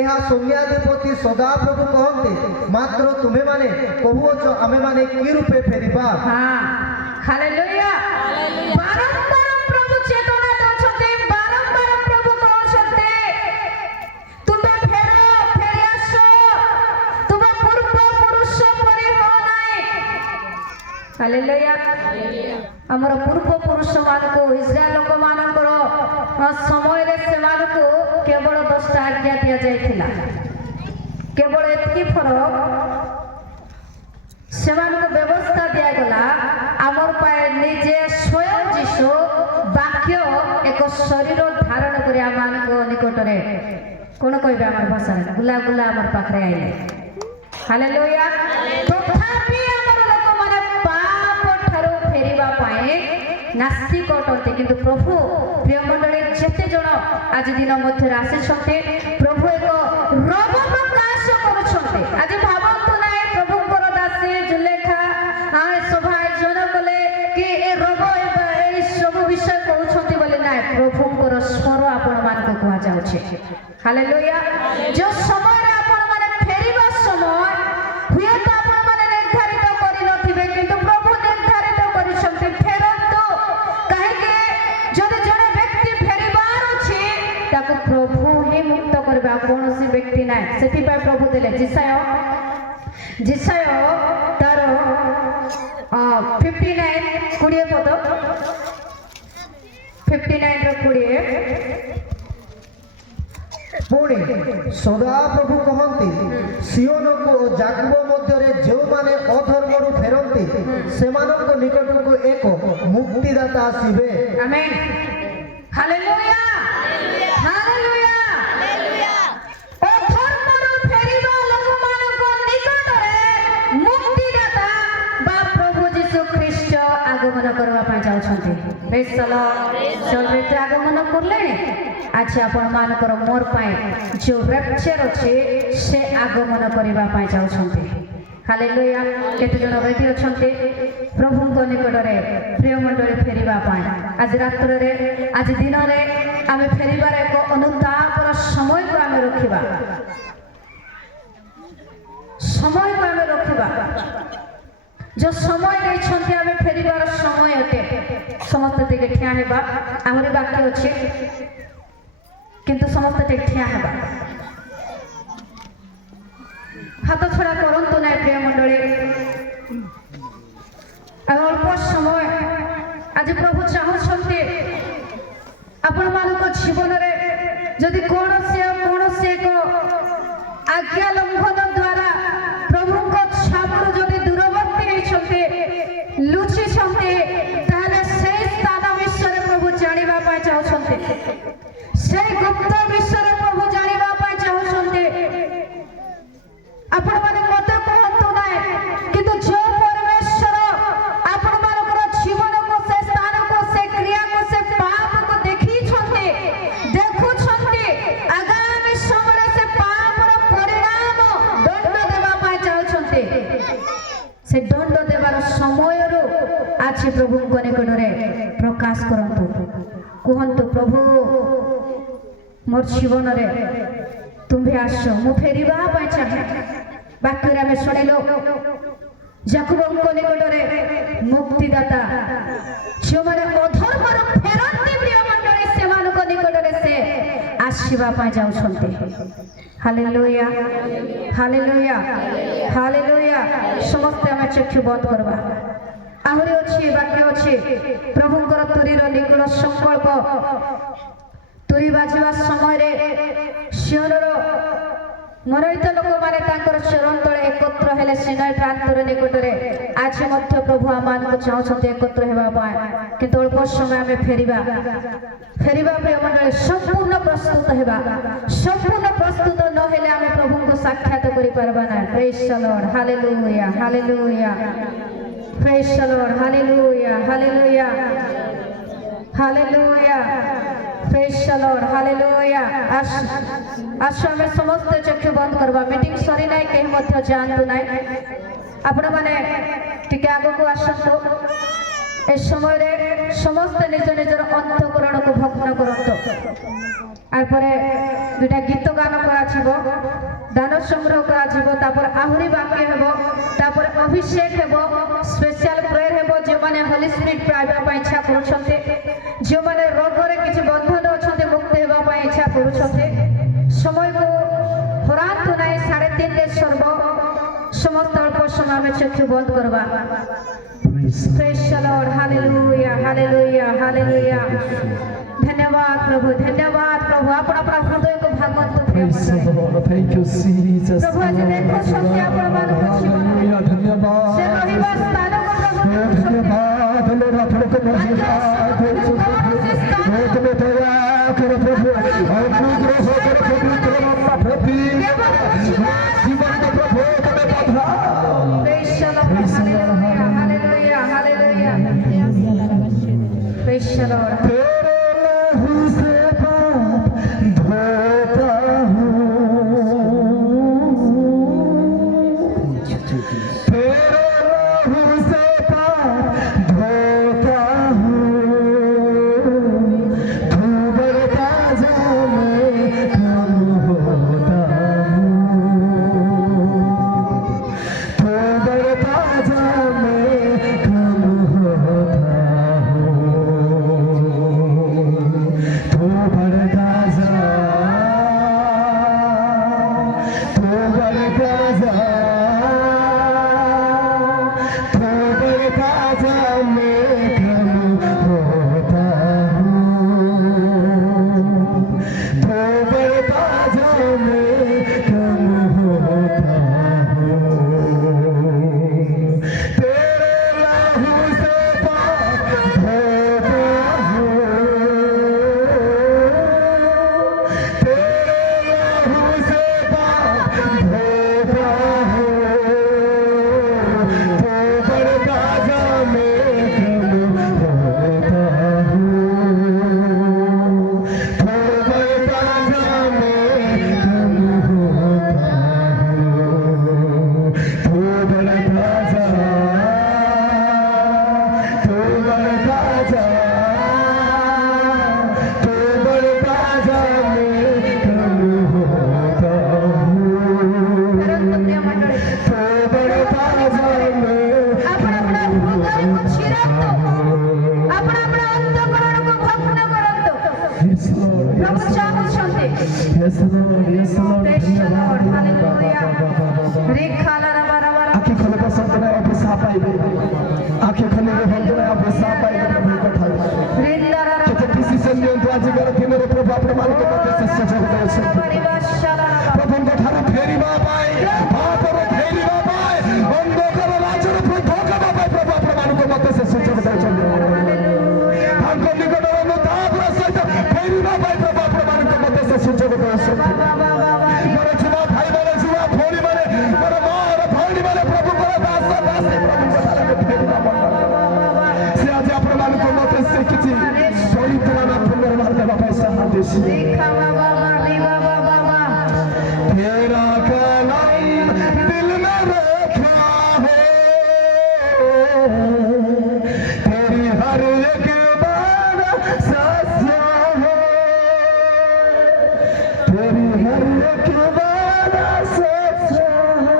ଏହା ସୈନ୍ୟାଧିପତି ସଦାପ୍ରଭୁ କହନ୍ତି ମାତ୍ର ତୁମେମାନେ କହୁଅଛ ଆମେମାନେ କି ରୂପେ ଫେରିବା। ହଁ ହାଲେଲୁୟା ବାରମ୍ବାର ପ୍ରଭୁ ଚେତନା ଦେଉଛନ୍ତି ବାରମ୍ବାର ପ୍ରଭୁ କହୁଛନ୍ତି ତୁମେ ଫେର ଫେରି ଆସ ତୁମ ପୂର୍ବ ପୁରୁଷ ପରି ହୁଅ ନାହିଁ। ହାଲେଲୁୟା ଆମର ପୂର୍ବ ପୁରୁଷମାନଙ୍କୁ ଇସ୍ରାଏଲ ଲୋକମାନଙ୍କର ସମୟରେ ସେମାନଙ୍କୁ କେବଳ 10ଟା ଆଜ୍ଞା ଦିଆଯାଇଥିଲା କେବଳ ଏତିକି ଫରକ ସେମାନଙ୍କୁ ବ୍ୟବସ୍ଥା ଦିଆଗଲା ଆମର ପାଇଁ ନିଜେ ସ୍ୱୟଂ ଯୀଶୁ ବାକ୍ୟ ଏକ ଶରୀର ଧାରଣ କରି ଆମମାନଙ୍କ ନିକଟରେ କଣ କହିବେ ଆମର ଭାଷାରେ ଗୁଲା ଗୁଲା ଆମର ପାଖରେ ଆଇଲେ। ହାଲେଲୁୟା ତଥାପି ଆମର ଲୋକମାନେ ପାପ ଠାରୁ ଫେରିବା ପାଇଁ ନାସ୍ତିକ ଅଟନ୍ତି କିନ୍ତୁ ପ୍ରଭୁ ପ୍ରିୟ ମଣ୍ଡଳୀ ଯେତେ ଜଣ ଆଜି ଦିନ ମଧ୍ୟରେ ଆସିଛନ୍ତି ପ୍ରଭୁ ଏକ ରୋଗ ପ୍ରକାଶ କରୁଛନ୍ତି ଆଜି ଭାବନ୍ତୁ ନାହିଁ ପ୍ରଭୁଙ୍କର ଦାସୀ ଜୁଲେଖା ସଭା ଆୟୋଜନ କଲେ କି ଏ ରୋଗ ଏଇ ସବୁ ବିଷୟ କହୁଛନ୍ତି ବୋଲି ନାହିଁ ପ୍ରଭୁଙ୍କର ସ୍ୱର ଆପଣମାନଙ୍କୁ କୁହାଯାଉଛି। ହାଲେଲୁୟା ଯୋଉ ସମୟରେ ଆପଣମାନେ ଫେରିବା ସମୟ ହୁଏତ ଆପଣମାନେ ନିର୍ଦ୍ଧାରିତ କରିନଥିବେ କିନ୍ତୁ ପ୍ରଭୁ ନିର୍ଦ୍ଧାରିତ କରିଛନ୍ତି ଫେରନ୍ତୁ କାହିଁକି ଯଦି ଜଣେ ବ୍ୟକ୍ତି ଫେରିବାର ଅଛି ତାକୁ ପ୍ରଭୁ ହିଁ ମୁକ୍ତ କରିବା କୌଣସି ବ୍ୟକ୍ତି ନାହିଁ ସେଥିପାଇଁ ପ୍ରଭୁ ଦେଲେ ଜିସାୟ ତାର 59 ପଦ 59 ର 20 ପୁଣି ସଦାପ୍ରଭୁ କହନ୍ତି ସିଓନକୁ ଓ ଜାକବ ମଧ୍ୟରେ ଯେଉଁମାନେ ଅଧର୍ମରୁ ଫେରନ୍ତି ସେମାନଙ୍କ ନିକଟକୁ ଏକ ମୁକ୍ତିଦାତା ଆସିବେ। ଆମେନ୍ ହାଲେଲୁୟା ହାଲେଲୁୟା ଅଧର୍ମରୁ ଫେରିବା ଲୋକମାନଙ୍କ ନିକଟରେ ମୁକ୍ତିଦାତା ବା ପ୍ରଭୁ ଯୀଶୁ ଖ୍ରୀଷ୍ଟ ଆଗମନ କରିବା ପାଇଁ ଯାଉଛନ୍ତି। ପ୍ରେଜ୍ ଦ ଲର୍ଡ ସର୍ବେତ ଆଗମନ କଲେଣି ଆଜି ଆପଣମାନଙ୍କର ମୋର ପାଇଁ ଯୋଉ ରେପ୍ଚର ଅଛି ସେ ଆଗମନ କରିବା ପାଇଁ ଯାଉଛନ୍ତି। ହାଲେଲୁୟା କେତେ ଜଣ ରେଡି ଅଛନ୍ତି ପ୍ରଭୁଙ୍କ ନିକଟରେ ପ୍ରିୟ ମଣ୍ଡଳୀ ଫେରିବା ପାଇଁ ଆଜି ରାତ୍ରରେ ଆଜି ଦିନରେ ଆମେ ଫେରିବାର ଏକ ଅନୁତାପର ସମୟକୁ ଆମେ ରଖିବା ଯୋଉ ସମୟ ଦେଇଛନ୍ତି ଆମେ ଫେରିବାର ସମୟ ଅଟେ ସମସ୍ତେ ଟିକେ ଠିଆ ହେବା ଆହୁରି ବାକି ଅଛି କିନ୍ତୁ ସମସ୍ତେ ଟିକେ ଠିଆ ହେବା ହାତ ଛଡ଼ା କରନ୍ତୁ ନାହିଁ ପ୍ରିୟ ମଣ୍ଡଳୀ ଆଉ ଅଳ୍ପ ସମୟ ଆଜି ପ୍ରଭୁ ଚାହୁଁଛନ୍ତି ଆପଣମାନଙ୍କ ଜୀବନରେ ଯଦି କୌଣସି ଏକ ଆଜ୍ଞା ଲଙ୍ଘନ ଦ୍ୱାରା ପ୍ରଭୁଙ୍କ ଛାପରୁ ଯଦି ଦୂରବର୍ତ୍ତୀ ହେଇଛନ୍ତି ଲୁଚିଛନ୍ତି ତାହେଲେ ସେଇ ସ୍ଥାନ ବିଷୟରେ ପ୍ରଭୁ ଜାଣିବା ପାଇଁ ଚାହୁଁଛନ୍ତି ସେଇ ଗୁପ୍ତ ବିଷୟରେ ପ୍ରଭୁ ଜାଣିବା ପାଇଁ ଚାହୁଁଛନ୍ତି ଆପଣମାନେ ମତେ କୁହନ୍ତୁ ନାହିଁ କିନ୍ତୁ ଯୋଉ ପରମେଶ୍ୱର ଆପଣମାନଙ୍କର ଜୀବନକୁ ସେ ସ୍ଥାନକୁ ସେ କ୍ରିୟାକୁ ସେ ପାପକୁ ଦେଖୁଛନ୍ତି ଆଗାମୀ ସମୟରେ ସେ ପାପର ପରିଣାମ ଦଣ୍ଡ ଦେବା ପାଇଁ ଚାହୁଁଛନ୍ତି ସେ ଦଣ୍ଡ ଦେବାର ସମୟରୁ ଆଜି ପ୍ରଭୁଙ୍କ ନିକଟରେ ପ୍ରକାଶ କରନ୍ତୁ କୁହନ୍ତୁ ପ୍ରଭୁ ମୋର ଜୀବନରେ ତୁମ୍ଭେ ଆସ ମୁଁ ଫେରିବା ପାଇଁ ଚାହେଁ ବାକ୍ୟରେ ଆମେ ଶୁଣିଲୁ ଜାକବଙ୍କ ନିକଟରେ ମୁକ୍ତିଦାତା ଯେଉଁମାନେ ଅଧର୍ମର ଫେରନ୍ତି ପ୍ରିୟ ମଣ୍ଡଳୀ ସେମାନଙ୍କ ନିକଟରେ ସେ ଆସିବା ପାଇଁ ଯାଉଛନ୍ତି। Hallelujah hallelujah hallelujah. ସମସ୍ତେ ଆମେ ଚକ୍ଷୁ ବନ୍ଦ କରିବା। ଆହୁରି ଅଛି ବାକ୍ୟ ଅଛି ପ୍ରଭୁଙ୍କର ତୁରୀର ନିଗୁଣ ସଂକଳ୍ପ। ତୁରୀ ବାଜିବା ସମୟରେ ସିଓନର ମନୋନୀତ ଲୋକମାନେ ତାଙ୍କର ଚରଣ ତଳେ ଏକତ୍ର ହେଲେ ସିନାଇ ପ୍ରାନ୍ତର ନିକଟରେ। ଆଜି ମଧ୍ୟ ପ୍ରଭୁ ଆମମାନଙ୍କୁ ଚାହୁଁଛନ୍ତି ଏକତ୍ର ହେବା ପାଇଁ, କିନ୍ତୁ ଅଳ୍ପ ସମୟ ଆମେ ଫେରିବା ପ୍ରିୟ ମଣ୍ଡଳୀ ସମ୍ପୂର୍ଣ୍ଣ ପ୍ରସ୍ତୁତ ହେବା। ସମ୍ପୂର୍ଣ୍ଣ ପ୍ରସ୍ତୁତ ନ ହେଲେ ଆମେ ପ୍ରଭୁଙ୍କୁ ସାକ୍ଷାତ କରିପାରିବା ନାହିଁ। ପ୍ରେଜ୍ ଦ ଲର୍ଡ ହାଲେଲୁୟା ହାଲେଲୁୟା ପ୍ରେଜ୍ ଦ ଲର୍ଡ ହାଲେଲୁୟା ହାଲେଲୁୟା ହାଲେଲୁୟା ପ୍ରେଜ୍ ଦ ଲର୍ଡ ହାଲେଲୁୟା। ଆସୁ ଆମେ ସମସ୍ତେ ଚକ୍ଷୁ ବନ୍ଦ କରିବା। ମିଟିଂ ସରି ନାହିଁ, କେହି ମଧ୍ୟ ଯାଆନ୍ତୁ ନାହିଁ। ଆପଣମାନେ ଟିକେ ଆଗକୁ ଆସନ୍ତୁ। ଏ ସମୟରେ ସମସ୍ତେ ନିଜ ନିଜର ଅନ୍ତଃକରଣକୁ ଭଗ୍ନ କରନ୍ତୁ। ତାପରେ ଦୁଇଟା ଗୀତ ଗାନ କରାଯିବ, ଦାନ ସଂଗ୍ରହ କରାଯିବ, ତାପରେ ଆହୁରି ବାକ୍ୟ ହେବ, ତାପରେ ଅଭିଷେକ ହେବ, ସ୍ପେଶାଲ ପ୍ରେୟର ହେବ। ଯେଉଁମାନେ ହୋଲି ସ୍ପିରିଟ୍ ପାଇବା ପାଇଁ ଇଚ୍ଛା କରୁଛନ୍ତି, ଯେଉଁମାନେ ରୋଗରେ କିଛି ବନ୍ଧନ ଅଛନ୍ତି ମୁକ୍ତ ହେବା ପାଇଁ ଇଚ୍ଛା କରୁଛନ୍ତି, সময়କୁ ହରାନ୍ତୁ ନାହିଁ। 3:30ରେ ସର୍ବ। ସମସ୍ତ ଅଳ୍ପ ସମୟ ଆମେ ଚକ୍ଷୁ ବନ୍ଦ କରିବା। Praise the Lord, hallelujah, hallelujah, hallelujah. धन्यवाद प्रभु, धन्यवाद प्रभु। आपण अपना हृदय को Bhagavat Praise the Lord. Thank you, Jesus. प्रभु आज देखो सत्य आपण मानको जीवन Hallelujah. से धन्यवाद रहिबा स्थान को प्रभु धन्यवाद Lord, आपको धन्यवाद। तुम्हें दया करो प्रभु, अनुग्रह करो पवित्र नाम प्रभु, जीवन को प्रभु तुम्हें बाधा। Praise the Lord, hallelujah, hallelujah, hallelujah. Praise the Lord. तेरे लहू से पाप धोता हूँ, तेरे लहू से पाप धोता हूँ, तू बढ़ता जा मैं कम होता हूँ, तू बढ़ता जा मैं कम होता हूँ, तू बढ़ता जा, तू बढ़ता जा, तू बढ़ता जा मैं कम होता हूँ, तू बढ़ता जा मैं कम होता हूँ, तेरे लहू से पाप धोता हूँ, तेरे लहू से पाप धोता हूँ, तू बढ़ता जा मैं कम होता हूँ, तू बढ़ता जा मैं कम होता हूँ, तू बढ़ता जा, तू बढ़ता जा, तू बढ़ता जा मैं कम होता हूँ, परंतु प्रिय मंडळी तू बढ़ता जा मैं आपण आपला हृदय को चिरतो, आपण आपला अंतःकरण को भग्न करतो। Yes, Lord. प्रभु Yes, चाहुଛନ୍ତି। yes, Lord. Yes, Lord. Praise the Lord, धन्यवाद। hallelujah. रेखाला रबा आंखें खोले तो संतने अभिशाप पाएंगे, आंखें खोले तो संतने अभिशाप पाएंगे प्रभु को ठाई। रिंदरा कितने डिसीजन लियो तो आज कर कि मेरे प्रभु अपने मालिक को मत से सजग दे सकते। परिवाशला प्रभु को ठाई फेरी बाबाई, आप और फेरी बाबाई, बंदो करो लाचर प्रभु का बाबाई प्रभु अपने मालिक को मत से सजग दे सकते। हमको निकट में ताप रस से फेरी बाबाई प्रभु अपने मालिक को मत से सजग दे सकते। मेरे जुआ भाई मेरे जुआ भोली मेरे मेरे माँ और भाई मेरे प्रभु को दास दास प्रभु को ताला में फेरी बाबाई। से आज अपने मालिक को मत से किसी पवित्र नाम पुनर्वार दे बाबाई सहादेश। रेखा बाबा रिवा बाबा तेरा कलाम दिल में रखा है, तेरी हर एक बात सच्चा है, तेरी हर एक बात सच्चा है,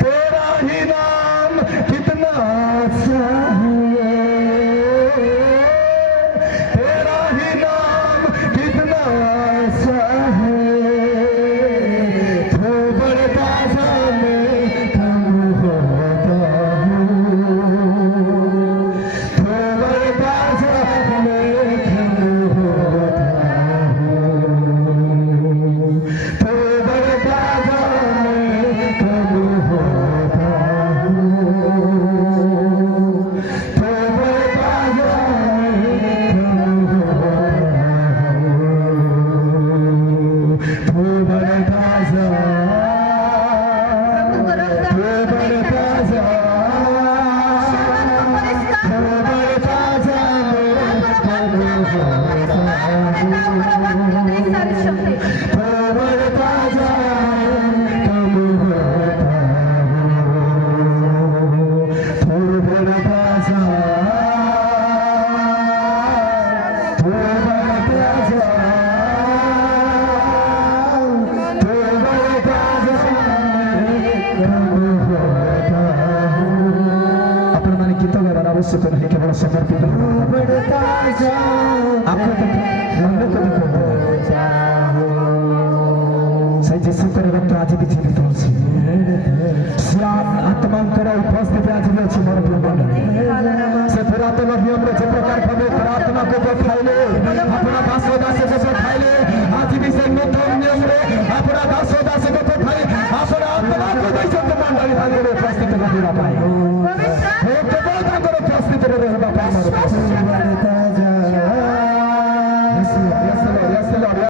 तेरा ही नाम कितना अच्छा है, ଆବଶ୍ୟକ ନାହିଁ କେବଳ ସମର୍ପିତ সেই ଯୀଶୁଙ୍କର ରକ୍ତ ଆଜି ବି ଜୀବିତ ଅଛି ସେ ଆତ୍ମାଙ୍କର ଉପସ୍ଥିତି ଆଜି ବି ଅଛି ମୋର ପ୍ରିୟମାନେ ସେ ପୁରାତନ ନିୟମରେ ଯେ ପ୍ରକାର ଭାବେ ପ୍ରାର୍ଥନାକୁ ଖାଇଲେ ଆପଣ ଦାସ ଦାସ ଯେ ଖାଇଲେ ଆଜି ବି ସେ ନୂତନ ନିୟମରେ ଆପଣ ଦାସ ଦାସ ଖାଇ ଆପଣ ଆତ୍ମାକୁ ଦେଇଛନ୍ତି ମଣ୍ଡଳୀ ତାଙ୍କର ଉପସ୍ଥିତ ରହିବା ପାଇଁ କେବଳ ତାଙ୍କର ଉପସ୍ଥିତିରେ ରହିବା ପାଇଁ